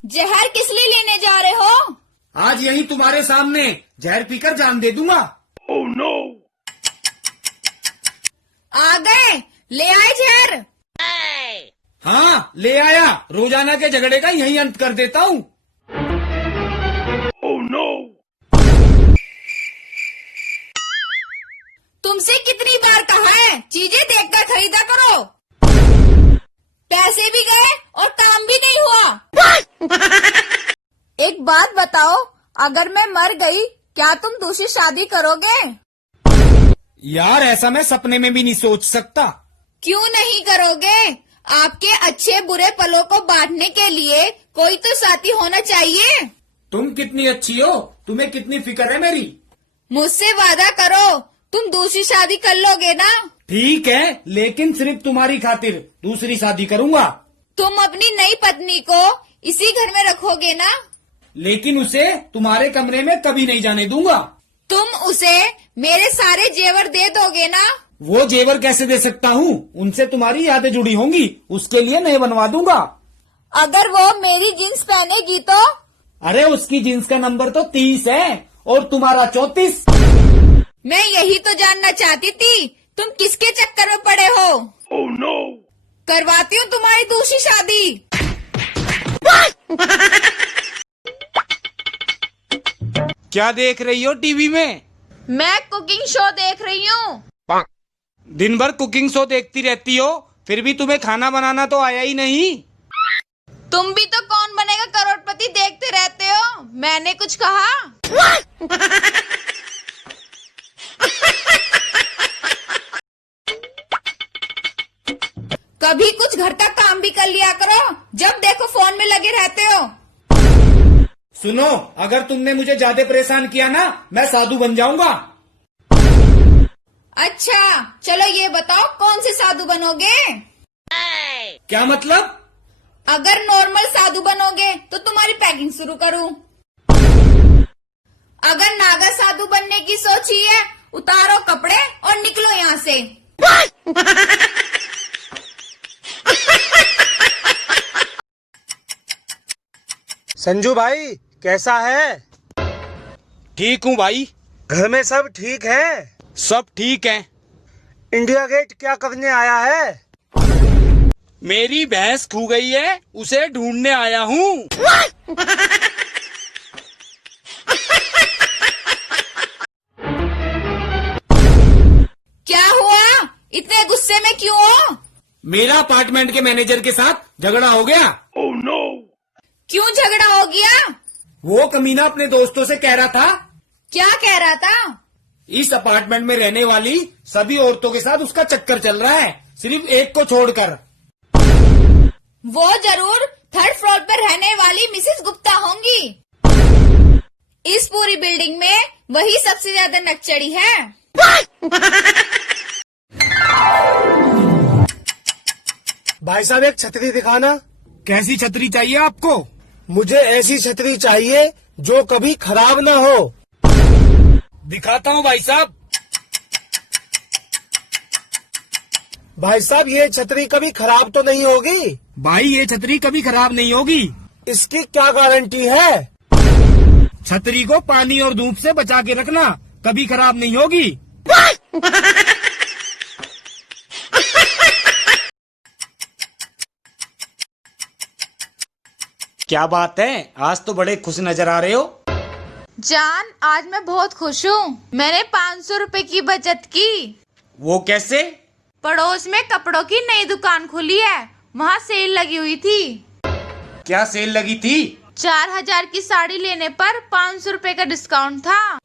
जहर किस लिए लेने जा रहे हो? आज यही तुम्हारे सामने जहर पीकर जान दे दूंगा। Oh no. आ गए, ले आए जहर। हाँ, ले आया। रोजाना के झगड़े का यही अंत कर देता हूँ। Oh no. तुमसे कितनी बार कहा है चीजें देखकर खरीदा करो। पैसे भी गए और काम भी नहीं हुआ। एक बात बताओ, अगर मैं मर गई क्या तुम दूसरी शादी करोगे? यार, ऐसा मैं सपने में भी नहीं सोच सकता। क्यों नहीं करोगे? आपके अच्छे बुरे पलों को बांटने के लिए कोई तो साथी होना चाहिए। तुम कितनी अच्छी हो, तुम्हें कितनी फिक्र है मेरी। मुझसे वादा करो, तुम दूसरी शादी कर लोगे ना? ठीक है, लेकिन सिर्फ तुम्हारी खातिर दूसरी शादी करूंगा। तुम अपनी नई पत्नी को इसी घर में रखोगे ना? लेकिन उसे तुम्हारे कमरे में कभी नहीं जाने दूंगा। तुम उसे मेरे सारे जेवर दे दोगे ना? वो जेवर कैसे दे सकता हूँ? उनसे तुम्हारी यादें जुड़ी होंगी, उसके लिए नए बनवा दूंगा। अगर वो मेरी जीन्स पहनेगी तो? अरे, उसकी जीन्स का नंबर तो 30 है और तुम्हारा 34। मैं यही तो जानना चाहती थी, तुम किसके चक्कर में पड़े हो? Oh no. करवाती हूँ तुम्हारी दूसरी शादी। क्या देख रही हो टीवी में? मैं कुकिंग शो देख रही हूँ। दिन भर कुकिंग शो देखती रहती हो, फिर भी तुम्हें खाना बनाना तो आया ही नहीं। तुम भी तो कौन बनेगा करोड़पति देखते रहते हो। मैंने कुछ कहा? कभी कुछ घर का काम भी कर लिया करो, जब देखो फोन में लगे रहते हो। सुनो, अगर तुमने मुझे ज्यादा परेशान किया ना, मैं साधु बन जाऊंगा। अच्छा, चलो ये बताओ कौन से साधु बनोगे? क्या मतलब? अगर नॉर्मल साधु बनोगे तो तुम्हारी पैकिंग शुरू करूं। अगर नागा साधु बनने की सोची है, उतारो कपड़े और निकलो यहाँ से। संजू भाई, कैसा है? ठीक हूँ भाई। घर में सब ठीक है? सब ठीक है। इंडिया गेट क्या करने आया है? मेरी भैंस खो गई है, उसे ढूंढने आया हूँ। क्या हुआ? इतने गुस्से में क्यों हो? मेरा अपार्टमेंट के मैनेजर के साथ झगड़ा हो गया। Oh no. क्यों झगड़ा हो गया? वो कमीना अपने दोस्तों से कह रहा था, क्या कह रहा था? इस अपार्टमेंट में रहने वाली सभी औरतों के साथ उसका चक्कर चल रहा है, सिर्फ एक को छोड़कर। वो जरूर 3rd फ्लोर पर रहने वाली मिसेस गुप्ता होंगी। इस पूरी बिल्डिंग में वही सबसे ज्यादा नकचड़ी है। भाई साहब, एक छतरी दिखाना। कैसी छतरी चाहिए आपको? मुझे ऐसी छतरी चाहिए जो कभी खराब ना हो। दिखाता हूँ भाई साहब। भाई साहब, ये छतरी कभी खराब तो नहीं होगी? भाई, ये छतरी कभी खराब नहीं होगी। इसकी क्या गारंटी है? छतरी को पानी और धूप से बचा के रखना, कभी खराब नहीं होगी। क्या बात है, आज तो बड़े खुश नजर आ रहे हो। जान, आज मैं बहुत खुश हूँ। मैंने 500 रुपए की बचत की। वो कैसे? पड़ोस में कपड़ों की नई दुकान खुली है, वहाँ सेल लगी हुई थी। क्या सेल लगी थी? 4000 की साड़ी लेने पर 500 रुपए का डिस्काउंट था।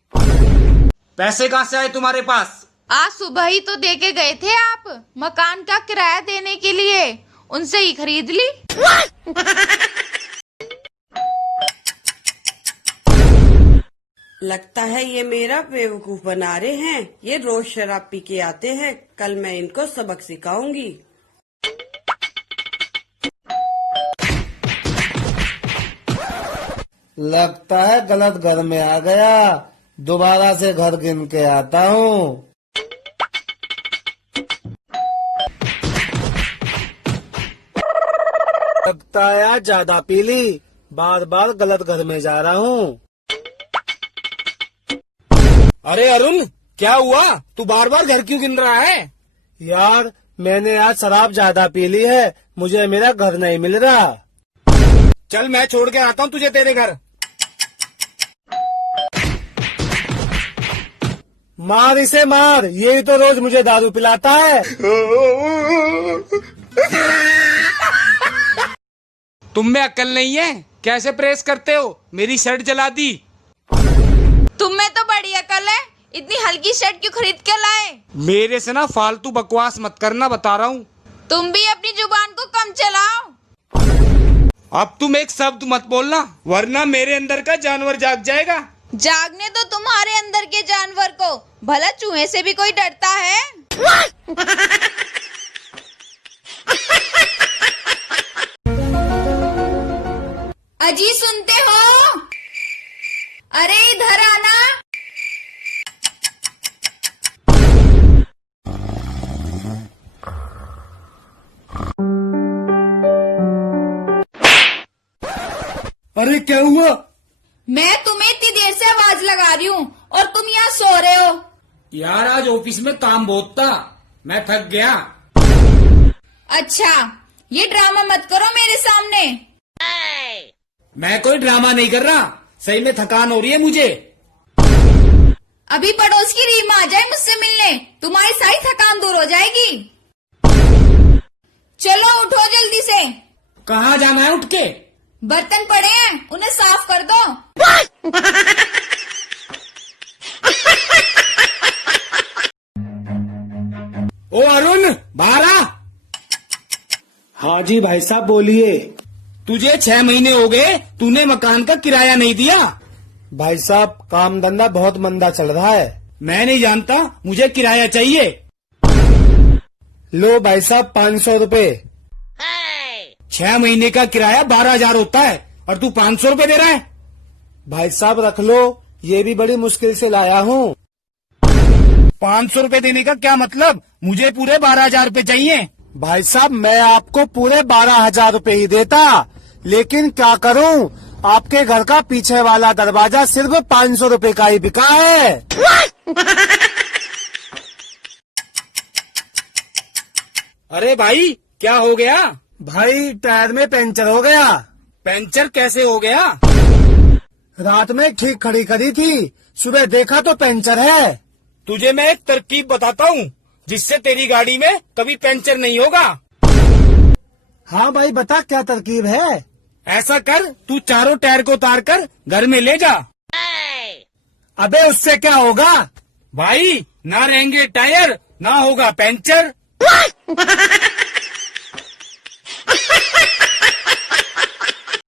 पैसे कहाँ से आए तुम्हारे पास? आज सुबह ही तो दे के गए थे आप, मकान का किराया देने के लिए। उनसे ही खरीद ली। लगता है ये मेरा बेवकूफ बना रहे हैं। ये रोज शराब पी के आते हैं, कल मैं इनको सबक सिखाऊंगी। लगता है गलत घर में आ गया, दोबारा से घर गिन के आता हूँ। लगता है आज ज्यादा पी ली, बार बार गलत घर में जा रहा हूँ। अरे अरुण, क्या हुआ? तू बार बार घर क्यों गिन रहा है? यार मैंने आज शराब ज्यादा पी ली है, मुझे मेरा घर नहीं मिल रहा। चल मैं छोड़ के आता हूँ तुझे तेरे घर। मार इसे मार, यही तो रोज मुझे दारू पिलाता है। तुम में अक्ल नहीं है? कैसे प्रेस करते हो? मेरी शर्ट जला दी। तुम में तो बड़ी अकल है, इतनी हल्की शर्ट क्यों खरीद के लाए? मेरे से ना फालतू बकवास मत करना, बता रहा हूँ। तुम भी अपनी जुबान को कम चलाओ। अब तुम एक शब्द मत बोलना, वरना मेरे अंदर का जानवर जाग जाएगा। जागने तो तुम्हारे अंदर के जानवर को, भला चूहे से भी कोई डरता है? अजी सुनते हो? अरे इधर आना। अरे क्या हुआ? मैं तुम्हें इतनी देर से आवाज लगा रही हूँ और तुम यहाँ सो रहे हो। यार आज ऑफिस में काम बहुत था, मैं थक गया। अच्छा, ये ड्रामा मत करो मेरे सामने। मैं कोई ड्रामा नहीं कर रहा, सही में थकान हो रही है मुझे। अभी पड़ोस की रीमा आ जाए मुझसे मिलने, तुम्हारी सारी थकान दूर हो जाएगी। चलो उठो जल्दी से। कहाँ जाना है उठ के? बर्तन पड़े हैं, उन्हें साफ कर दो। ओ अरुण, बाहर आ। हाँ जी भाई साहब बोलिए। तुझे 6 महीने हो गए, तूने मकान का किराया नहीं दिया। भाई साहब काम धंधा बहुत मंदा चल रहा है। मैं नहीं जानता, मुझे किराया चाहिए। लो भाई साहब 500 रुपए। 6 महीने का किराया 12,000 होता है और तू 500 रुपए दे रहा है। भाई साहब रख लो, ये भी बड़ी मुश्किल से लाया हूँ। 500 रुपए देने का क्या मतलब? मुझे पूरे 12,000 रुपए चाहिए। भाई साहब मैं आपको पूरे 12,000 रुपए ही देता, लेकिन क्या करूँ, आपके घर का पीछे वाला दरवाजा सिर्फ 500 रुपए का ही बिका है। अरे भाई क्या हो गया? भाई टायर में पंचर हो गया। पंचर कैसे हो गया? रात में ठीक खड़ी करी थी, सुबह देखा तो पंचर है। तुझे मैं एक तरकीब बताता हूँ, जिससे तेरी गाड़ी में कभी पंचर नहीं होगा। हाँ भाई बता क्या तरकीब है? ऐसा कर, तू चारों टायर को उतार कर घर में ले जा। अबे उससे क्या होगा? भाई ना रहेंगे टायर, ना होगा पंचर।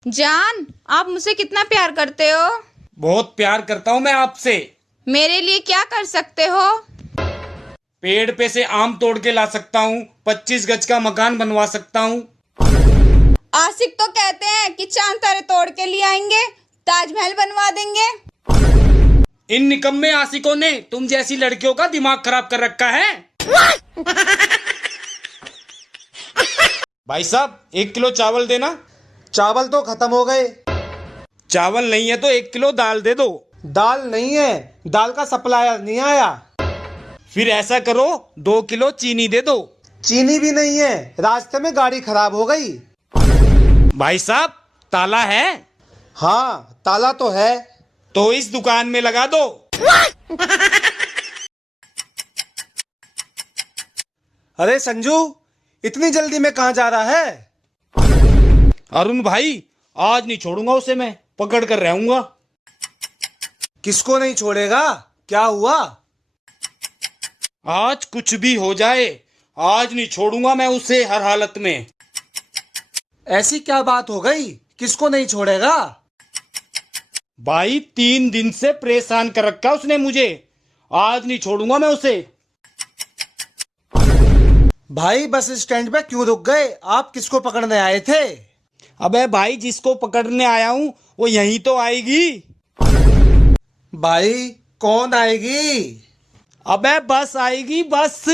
जान, आप मुझसे कितना प्यार करते हो? बहुत प्यार करता हूँ मैं आपसे। मेरे लिए क्या कर सकते हो? पेड़ पे से आम तोड़ के ला सकता हूँ, 25 गज का मकान बनवा सकता हूँ। आशिक तो कहते हैं कि चांद तारे तोड़ के लिए आएंगे, ताजमहल बनवा देंगे। इन निकम्मे आशिकों ने तुम जैसी लड़कियों का दिमाग खराब कर रखा है। भाई साहब 1 किलो चावल देना। चावल तो खत्म हो गए। चावल नहीं है तो 1 किलो दाल दे दो। दाल नहीं है, दाल का सप्लायर नहीं आया। फिर ऐसा करो 2 किलो चीनी दे दो। चीनी भी नहीं है, रास्ते में गाड़ी खराब हो गई। भाई साहब ताला है? हाँ ताला तो है। तो इस दुकान में लगा दो। अरे संजू, इतनी जल्दी में कहाँ जा रहा है? अरुण भाई आज नहीं छोड़ूंगा उसे, मैं पकड़ कर रहूंगा। किसको नहीं छोड़ेगा? क्या हुआ? आज कुछ भी हो जाए, आज नहीं छोड़ूंगा मैं उसे हर हालत में। ऐसी क्या बात हो गई, किसको नहीं छोड़ेगा? भाई 3 दिन से परेशान कर रखा उसने मुझे, आज नहीं छोड़ूंगा मैं उसे। भाई बस स्टैंड पे क्यों रुक गए? आप किसको पकड़ने आए थे? अबे भाई जिसको पकड़ने आया हूं वो यहीं तो आएगी। भाई कौन आएगी? अबे बस आएगी बस।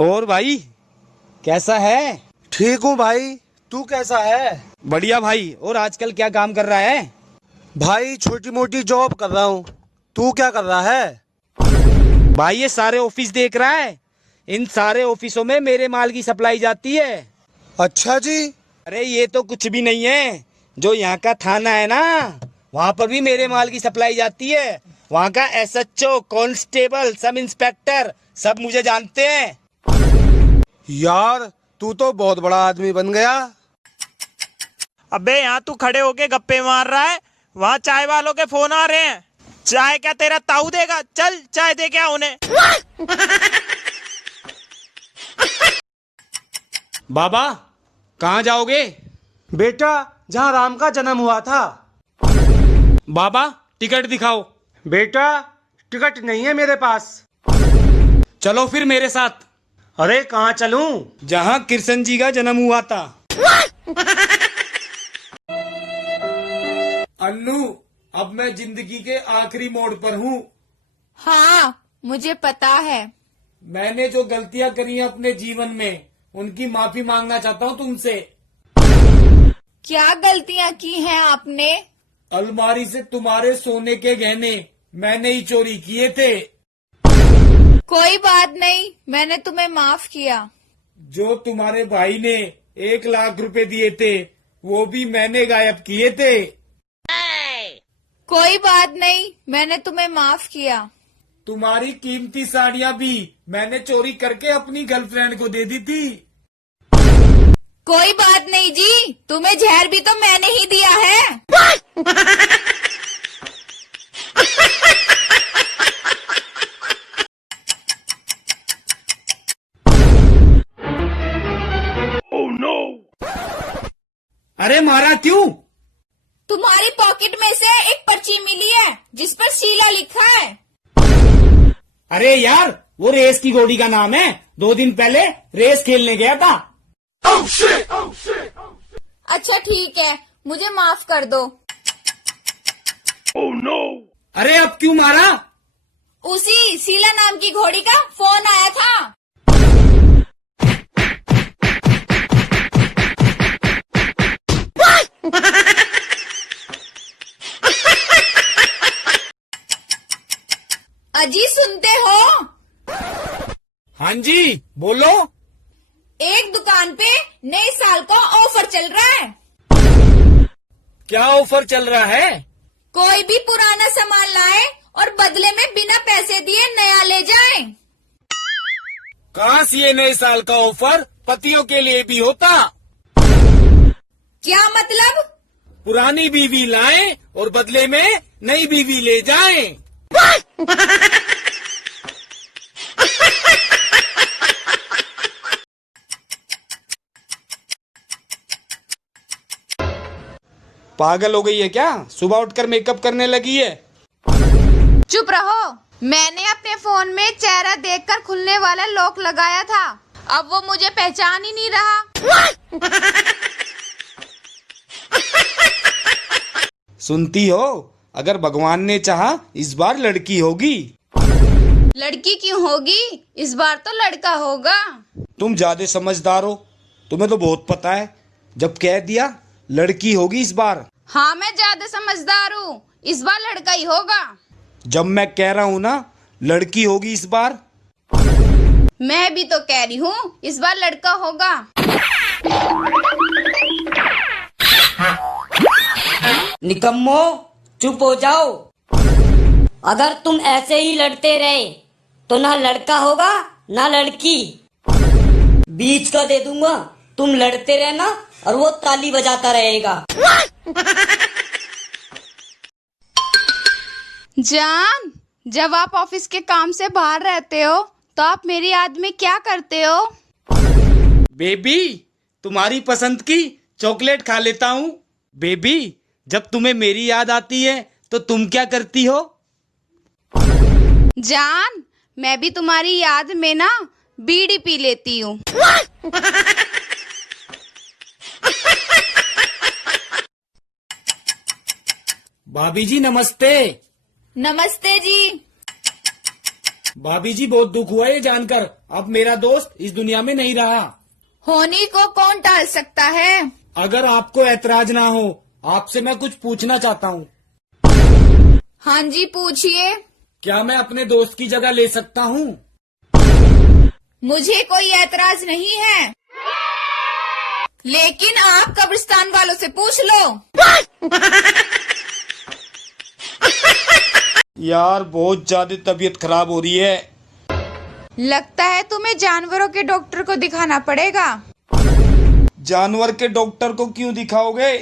और भाई कैसा है? ठीक हूँ भाई, तू कैसा है? बढ़िया भाई। और आजकल क्या काम कर रहा है? भाई छोटी मोटी जॉब कर रहा हूँ। तू क्या कर रहा है? भाई ये सारे ऑफिस देख रहा है, इन सारे ऑफिसों में मेरे माल की सप्लाई जाती है। अच्छा जी। अरे ये तो कुछ भी नहीं है, जो यहाँ का थाना है ना, वहाँ पर भी मेरे माल की सप्लाई जाती है। वहाँ का SHO, कांस्टेबल, सब इंस्पेक्टर सब मुझे जानते हैं। यार तू तो बहुत बड़ा आदमी बन गया। अबे यहाँ तू खड़े होके गप्पे मार रहा है, वहाँ चाय वालों के फोन आ रहे हैं। चाय क्या तेरा ताऊ देगा? चल चाय दे क्या उन्हें। बाबा कहाँ जाओगे? बेटा जहाँ राम का जन्म हुआ था। बाबा टिकट दिखाओ। बेटा टिकट नहीं है मेरे पास। चलो फिर मेरे साथ। अरे कहाँ चलूं? जहाँ कृष्ण जी का जन्म हुआ था। अन्नू, अब मैं जिंदगी के आखिरी मोड़ पर हूँ। हाँ मुझे पता है। मैंने जो गलतियाँ करी हैं अपने जीवन में, उनकी माफी मांगना चाहता हूँ तुमसे। क्या गलतियाँ की हैं आपने? अलमारी से तुम्हारे सोने के गहने मैंने ही चोरी किए थे। कोई बात नहीं, मैंने तुम्हें माफ किया। जो तुम्हारे भाई ने 1 लाख रुपए दिए थे, वो भी मैंने गायब किए थे। कोई बात नहीं, मैंने तुम्हें माफ किया। तुम्हारी कीमती साड़ियाँ भी मैंने चोरी करके अपनी गर्लफ्रेंड को दे दी थी। कोई बात नहीं जी, तुम्हें जहर भी तो मैंने ही दिया है। अरे मारा क्यों? तुम्हारी पॉकेट में से एक पर्ची मिली है जिस पर शीला लिखा है। अरे यार, वो रेस की घोड़ी का नाम है। 2 दिन पहले रेस खेलने गया था। अच्छा ठीक है, मुझे माफ कर दो। अरे अब क्यों मारा? उसी शीला नाम की घोड़ी का फोन आया था। अजी सुनते हो? हाँ जी बोलो। एक दुकान पे नए साल का ऑफर चल रहा है। क्या ऑफर चल रहा है? कोई भी पुराना सामान लाए और बदले में बिना पैसे दिए नया ले जाए। कहाँ से ये नए साल का ऑफर पतियों के लिए भी होता? क्या मतलब? पुरानी बीवी लाएं और बदले में नई बीवी ले जाएं। पागल हो गई है क्या? सुबह उठकर मेकअप करने लगी है। चुप रहो। मैंने अपने फोन में चेहरा देखकर खुलने वाला लॉक लगाया था, अब वो मुझे पहचान ही नहीं रहा। सुनती हो, अगर भगवान ने चाहा इस बार लड़की होगी। लड़की क्यों होगी? इस बार तो लड़का होगा। तुम ज्यादा समझदार हो, तुम्हें तो बहुत पता है। जब कह दिया लड़की होगी इस बार। हाँ मैं ज्यादा समझदार हूँ, इस बार लड़का ही होगा। जब मैं कह रहा हूँ ना लड़की होगी इस बार। मैं भी तो कह रही हूँ इस बार लड़का होगा। निकम्मो चुप हो जाओ। अगर तुम ऐसे ही लड़ते रहे तो ना लड़का होगा ना लड़की। बीच का दे दूंगा, तुम लड़ते रहना और वो ताली बजाता रहेगा। जान, जब आप ऑफिस के काम से बाहर रहते हो तो आप मेरी याद में क्या करते हो? बेबी तुम्हारी पसंद की चॉकलेट खा लेता हूँ। बेबी, जब तुम्हें मेरी याद आती है तो तुम क्या करती हो? जान, मैं भी तुम्हारी याद में ना बीड़ी पी लेती हूँ। भाभी जी नमस्ते। नमस्ते जी। भाभी जी बहुत दुख हुआ ये जानकर, अब मेरा दोस्त इस दुनिया में नहीं रहा। होनी को कौन टाल सकता है? अगर आपको ऐतराज ना हो, आपसे मैं कुछ पूछना चाहता हूँ। हाँ जी, पूछिए। क्या मैं अपने दोस्त की जगह ले सकता हूँ? मुझे कोई ऐतराज नहीं है, लेकिन आप कब्रिस्तान वालों से पूछ लो। यार बहुत ज्यादा तबीयत खराब हो रही है। लगता है तुम्हें जानवरों के डॉक्टर को दिखाना पड़ेगा। जानवर के डॉक्टर को क्यों दिखाओगे?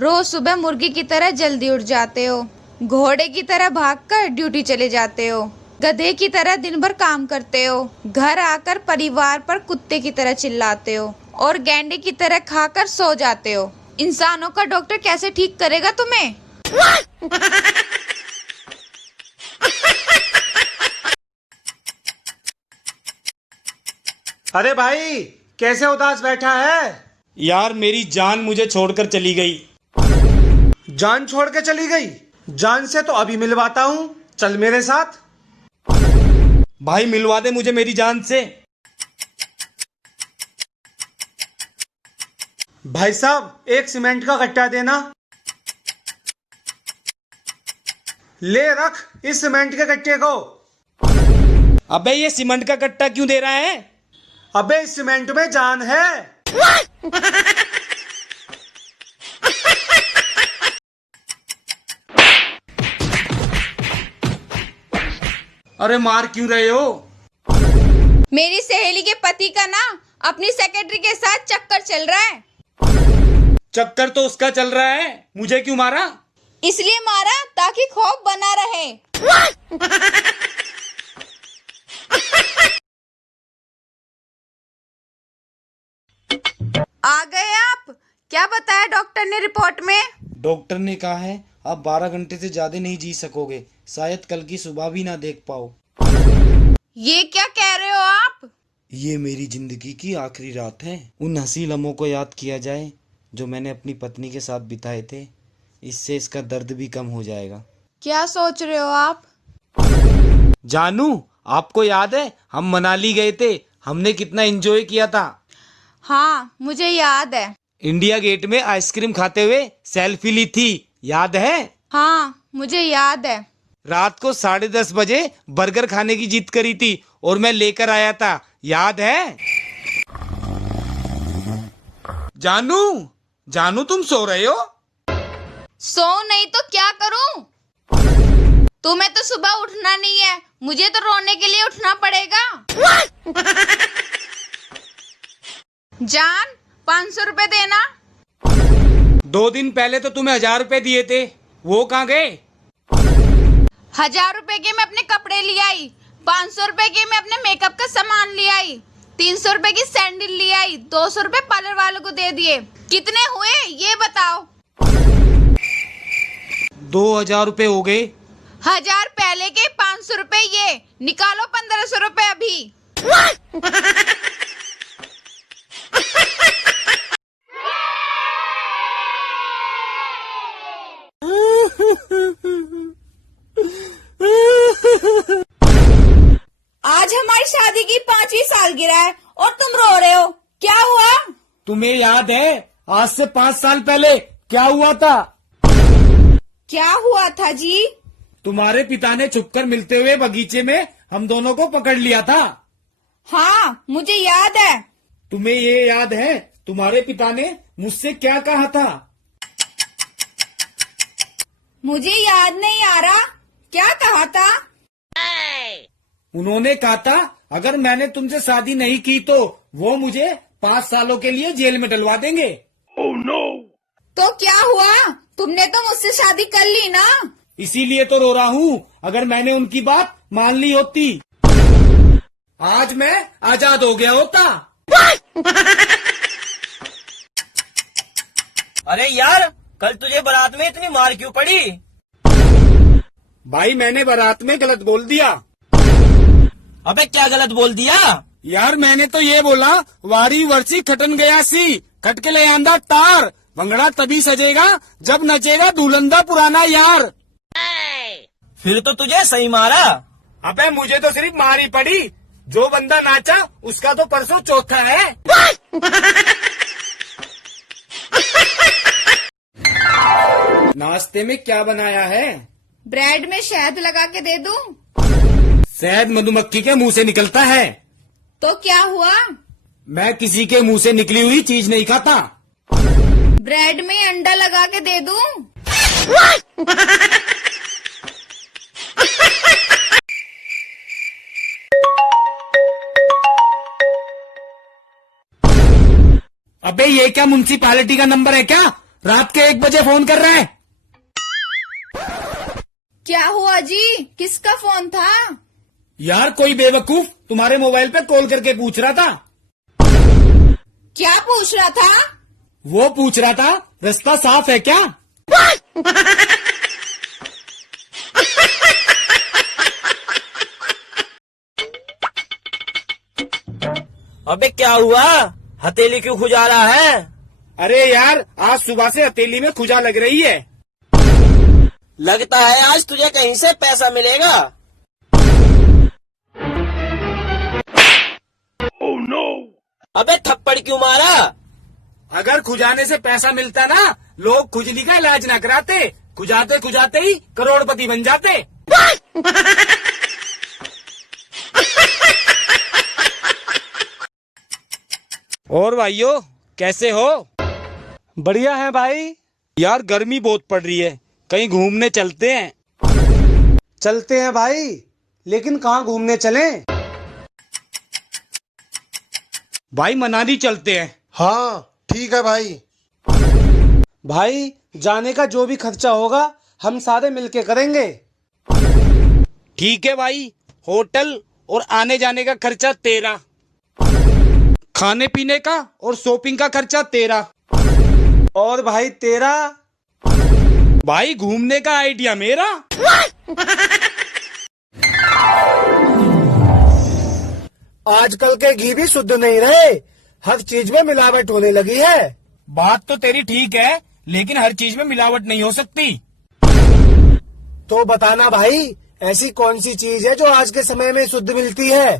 रोज सुबह मुर्गी की तरह जल्दी उठ जाते हो, घोड़े की तरह भागकर ड्यूटी चले जाते हो, गधे की तरह दिन भर काम करते हो, घर आकर परिवार पर कुत्ते की तरह चिल्लाते हो और गैंडे की तरह खाकर सो जाते हो। इंसानों का डॉक्टर कैसे ठीक करेगा तुम्हें? अरे भाई, कैसे उदास बैठा है? यार मेरी जान मुझे छोड़कर चली गई। जान छोड़ के चली गई? जान से तो अभी मिलवाता हूँ, चल मेरे साथ। भाई मिलवा दे मुझे मेरी जान से। भाई साहब, एक सीमेंट का कट्टा देना। ले रख इस सीमेंट के कट्टे को। अबे ये सीमेंट का कट्टा क्यों दे रहा है? अबे इस सीमेंट में जान है। अरे मार क्यों रहे हो? मेरी सहेली के पति का ना अपनी सेक्रेटरी के साथ चक्कर चल रहा है। चक्कर तो उसका चल रहा है, मुझे क्यों मारा? इसलिए मारा ताकि खौफ बना रहे। आ गए आप? क्या बताया डॉक्टर ने रिपोर्ट में? डॉक्टर ने कहा है आप 12 घंटे से ज्यादा नहीं जी सकोगे, शायद कल की सुबह भी ना देख पाओ। ये क्या कह रहे हो आप? ये मेरी जिंदगी की आखिरी रात है। उन हंसी लम्हों को याद किया जाए जो मैंने अपनी पत्नी के साथ बिताए थे, इससे इसका दर्द भी कम हो जाएगा। क्या सोच रहे हो आप? जानू, आपको याद है हम मनाली गए थे, हमने कितना एंजॉय किया था। हाँ, मुझे याद है। इंडिया गेट में आइसक्रीम खाते हुए सेल्फी ली थी, याद है? हाँ, मुझे याद है। रात को 10:30 बजे बर्गर खाने की जिद करी थी और मैं लेकर आया था, याद है? जानू, जानू तुम सो रहे हो? सो नहीं तो क्या करूं? तुम्हें तो सुबह उठना नहीं है, मुझे तो रोने के लिए उठना पड़ेगा। जान, 500 रुपए देना। 2 दिन पहले तो तुम्हें 1000 रुपए दिए थे, वो कहाँ गए? 1000 रुपए के मैं अपने कपड़े ले आई, 500 रुपए के मैं अपने मेकअप का सामान ले आई, 300 रुपए की सैंडल ले आई, 200 रुपए पार्लर वालों को दे दिए। कितने हुए ये बताओ? 2000 रुपए हो गए। 1000 पहले के, 500 रुपए ये। निकालो 1500 रुपए अभी। आज हमारी शादी की 5वीं सालगिरह है और तुम रो रहे हो, क्या हुआ? तुम्हें याद है आज से 5 साल पहले क्या हुआ था? क्या हुआ था जी? तुम्हारे पिता ने छुपकर मिलते हुए बगीचे में हम दोनों को पकड़ लिया था। हाँ, मुझे याद है। तुम्हें ये याद है तुम्हारे पिता ने मुझसे क्या कहा था? मुझे याद नहीं आ रहा, क्या कहा था? उन्होंने कहा था अगर मैंने तुमसे शादी नहीं की तो वो मुझे 5 सालों के लिए जेल में डलवा देंगे। Oh no! तो क्या हुआ? तुमने तो मुझसे शादी कर ली ना। इसीलिए तो रो रहा हूँ, अगर मैंने उनकी बात मान ली होती आज मैं आजाद हो गया होता। अरे यार, कल तुझे बारात में इतनी मार क्यों पड़ी? भाई मैंने बारात में गलत बोल दिया। अबे क्या गलत बोल दिया? यार मैंने तो ये बोला, वारी वर्षी खटन गया सी, खट के ले आंदा तार, भंगड़ा तभी सजेगा जब नचेगा दुल्हन पुराना यार। फिर तो तुझे सही मारा। अबे मुझे तो सिर्फ मारी पड़ी, जो बंदा नाचा उसका तो परसों चौथा है। नाश्ते में क्या बनाया है? ब्रेड में शहद लगा के दे दूं? शहद मधुमक्खी के मुंह से निकलता है। तो क्या हुआ? मैं किसी के मुंह से निकली हुई चीज नहीं खाता। ब्रेड में अंडा लगा के दे दूं? अबे ये क्या म्युनिसिपैलिटी का नंबर है क्या? रात के 1 बजे फोन कर रहा है। क्या हुआ जी, किसका फोन था? यार कोई बेवकूफ तुम्हारे मोबाइल पे कॉल करके पूछ रहा था। क्या पूछ रहा था? वो पूछ रहा था रास्ता साफ है क्या? अबे क्या हुआ? हथेली क्यों खुजा रहा है? अरे यार आज सुबह से हथेली में खुजा लग रही है। लगता है आज तुझे कहीं से पैसा मिलेगा। Oh no! अबे थप्पड़ क्यों मारा? अगर खुजाने से पैसा मिलता ना, लोग खुजली का इलाज ना कराते, खुजाते खुजाते ही करोड़पति बन जाते। और भाइयों कैसे हो? बढ़िया है भाई। यार गर्मी बहुत पड़ रही है, कहीं घूमने चलते हैं। चलते हैं भाई, लेकिन कहाँ घूमने चलें? भाई मनाली चलते हैं। हाँ ठीक है भाई। भाई जाने का जो भी खर्चा होगा हम सारे मिलके करेंगे। ठीक है भाई, होटल और आने जाने का खर्चा तेरा, खाने पीने का और शॉपिंग का खर्चा तेरा, और भाई तेरा? भाई घूमने का आइडिया मेरा। आजकल के घी भी शुद्ध नहीं रहे, हर चीज में मिलावट होने लगी है। बात तो तेरी ठीक है, लेकिन हर चीज में मिलावट नहीं हो सकती। तो बताना भाई, ऐसी कौन सी चीज है जो आज के समय में शुद्ध मिलती है?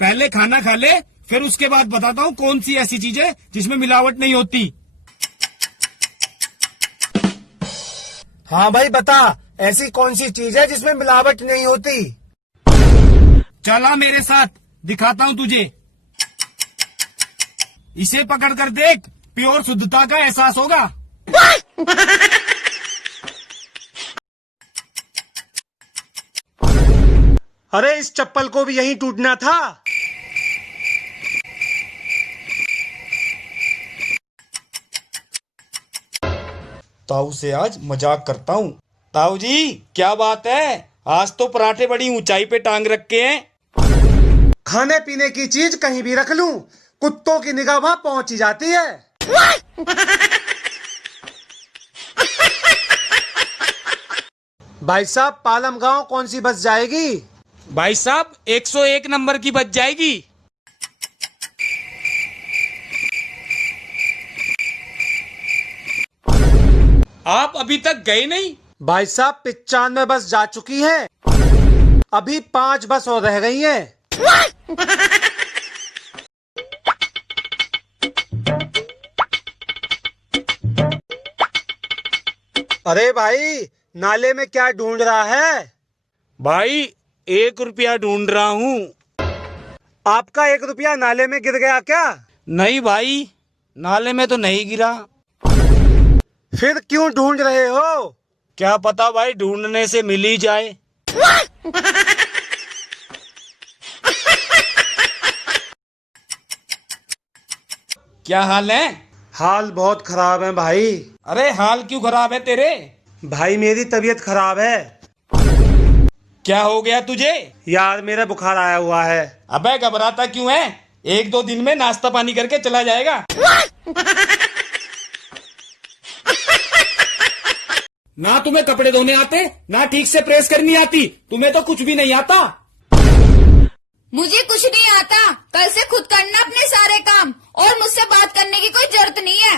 पहले खाना खा ले, फिर उसके बाद बताता हूँ कौन सी ऐसी चीज है जिसमें मिलावट नहीं होती। हाँ भाई बता, ऐसी कौन सी चीज है जिसमें मिलावट नहीं होती? चला मेरे साथ, दिखाता हूँ तुझे। इसे पकड़ कर देख, प्योर शुद्धता का एहसास होगा। अरे इस चप्पल को भी यहीं टूटना था। ताऊ से आज मजाक करता हूँ। ताऊ जी क्या बात है, आज तो पराठे बड़ी ऊंचाई पे टांग रखे हैं। खाने पीने की चीज कहीं भी रख लूं, कुत्तों की निगाह वहां पहुंच ही जाती है। भाई साहब पालम गांव कौन सी बस जाएगी? भाई साहब 101 नंबर की बच जाएगी। आप अभी तक गए नहीं? भाई साहब 95 बस जा चुकी है, अभी 5 बस और रह गई हैं। अरे भाई नाले में क्या ढूंढ रहा है? भाई 1 रुपया ढूंढ रहा हूँ। आपका 1 रुपया नाले में गिर गया क्या? नहीं भाई, नाले में तो नहीं गिरा। फिर क्यों ढूंढ रहे हो? क्या पता भाई, ढूंढने से मिल ही जाए। क्या हाल है? हाल बहुत खराब है भाई। अरे हाल क्यों खराब है तेरे? भाई मेरी तबीयत खराब है। क्या हो गया तुझे? यार मेरा बुखार आया हुआ है। अबे घबराता क्यों है, 1-2 दिन में नाश्ता पानी करके चला जाएगा। ना तुम्हें कपड़े धोने आते, ना ठीक से प्रेस करनी आती, तुम्हें तो कुछ भी नहीं आता। मुझे कुछ नहीं आता, कल से खुद करना अपने सारे काम, और मुझसे बात करने की कोई जरूरत नहीं है।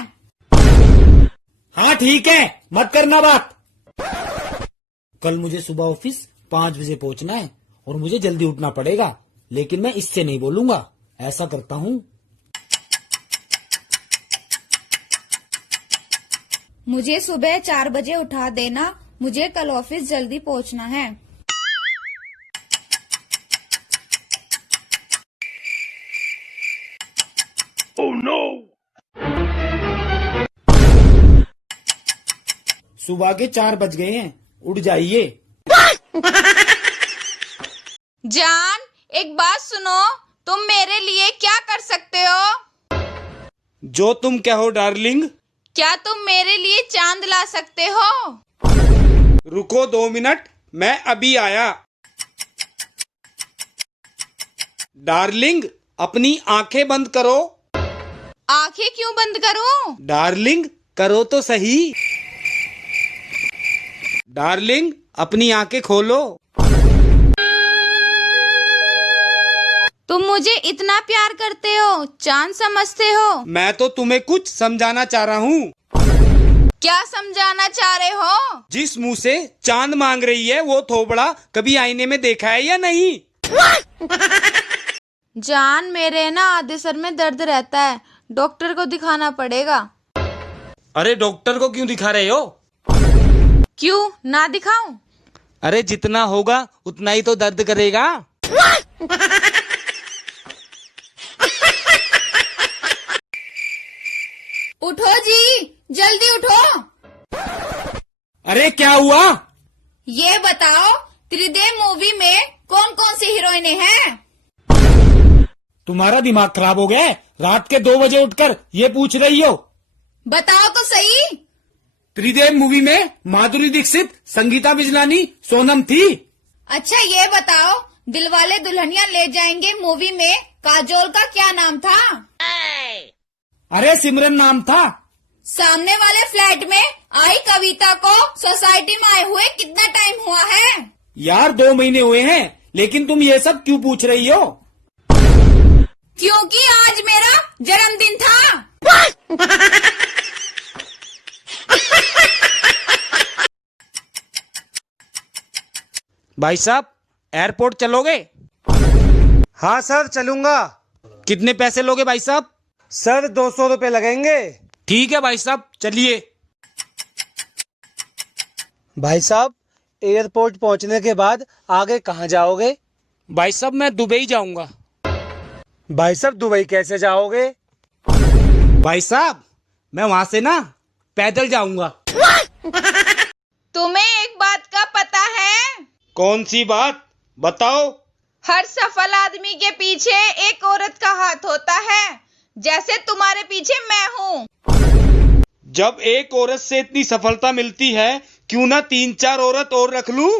हाँ ठीक है, मत करना बात। कल मुझे सुबह ऑफिस 5 बजे पहुंचना है और मुझे जल्दी उठना पड़ेगा, लेकिन मैं इससे नहीं बोलूंगा। ऐसा करता हूँ, मुझे सुबह 4 बजे उठा देना, मुझे कल ऑफिस जल्दी पहुंचना है। सुबह के 4 बज गए हैं, उठ जाइए। जान, एक बात सुनो, तुम मेरे लिए क्या कर सकते हो? जो तुम कहो डार्लिंग। क्या तुम मेरे लिए चांद ला सकते हो? रुको 2 मिनट, मैं अभी आया। डार्लिंग, अपनी आंखें बंद करो। आंखें क्यों बंद करूं? डार्लिंग, करो तो सही। डार्लिंग, अपनी आंखें खोलो। तुम मुझे इतना प्यार करते हो, चांद समझते हो? मैं तो तुम्हें कुछ समझाना चाह रहा हूँ। क्या समझाना चाह रहे हो? जिस मुंह से चांद मांग रही है वो थोबड़ा कभी आईने में देखा है या नहीं? जान, मेरे ना आधे सर में दर्द रहता है, डॉक्टर को दिखाना पड़ेगा। अरे डॉक्टर को क्यों दिखा रहे हो? क्यों ना दिखाऊं? अरे जितना होगा उतना ही तो दर्द करेगा। उठो जी, जल्दी उठो। अरे क्या हुआ? ये बताओ, त्रिदेव मूवी में कौन कौन सी हीरोइनें हैं? तुम्हारा दिमाग खराब हो गया है? रात के 2 बजे उठकर ये पूछ रही हो? बताओ तो सही। त्रिदेव मूवी में माधुरी दीक्षित, संगीता बिजलानी, सोनम थी। अच्छा ये बताओ, दिलवाले दुल्हनिया ले जाएंगे मूवी में काजोल का क्या नाम था? अरे सिमरन नाम था। सामने वाले फ्लैट में आई कविता को सोसाइटी में आए हुए कितना टाइम हुआ है? यार 2 महीने हुए हैं, लेकिन तुम ये सब क्यों पूछ रही हो? क्योंकि आज मेरा जन्मदिन था। भाई साहब, एयरपोर्ट चलोगे? हाँ सर, चलूंगा। कितने पैसे लोगे भाई साहब? सर 200 रुपए लगेंगे। ठीक है भाई साहब, चलिए। भाई साहब, एयरपोर्ट पहुंचने के बाद आगे कहाँ जाओगे? भाई साहब, मैं दुबई जाऊंगा। भाई साहब, दुबई कैसे जाओगे? भाई साहब, मैं वहां से ना पैदल जाऊंगा। तुम्हें एक बात का पता है? कौन सी बात? बताओ। हर सफल आदमी के पीछे एक औरत का हाथ होता है, जैसे तुम्हारे पीछे मैं हूँ। जब एक औरत से इतनी सफलता मिलती है, क्यों ना 3-4 औरत और रख लूं?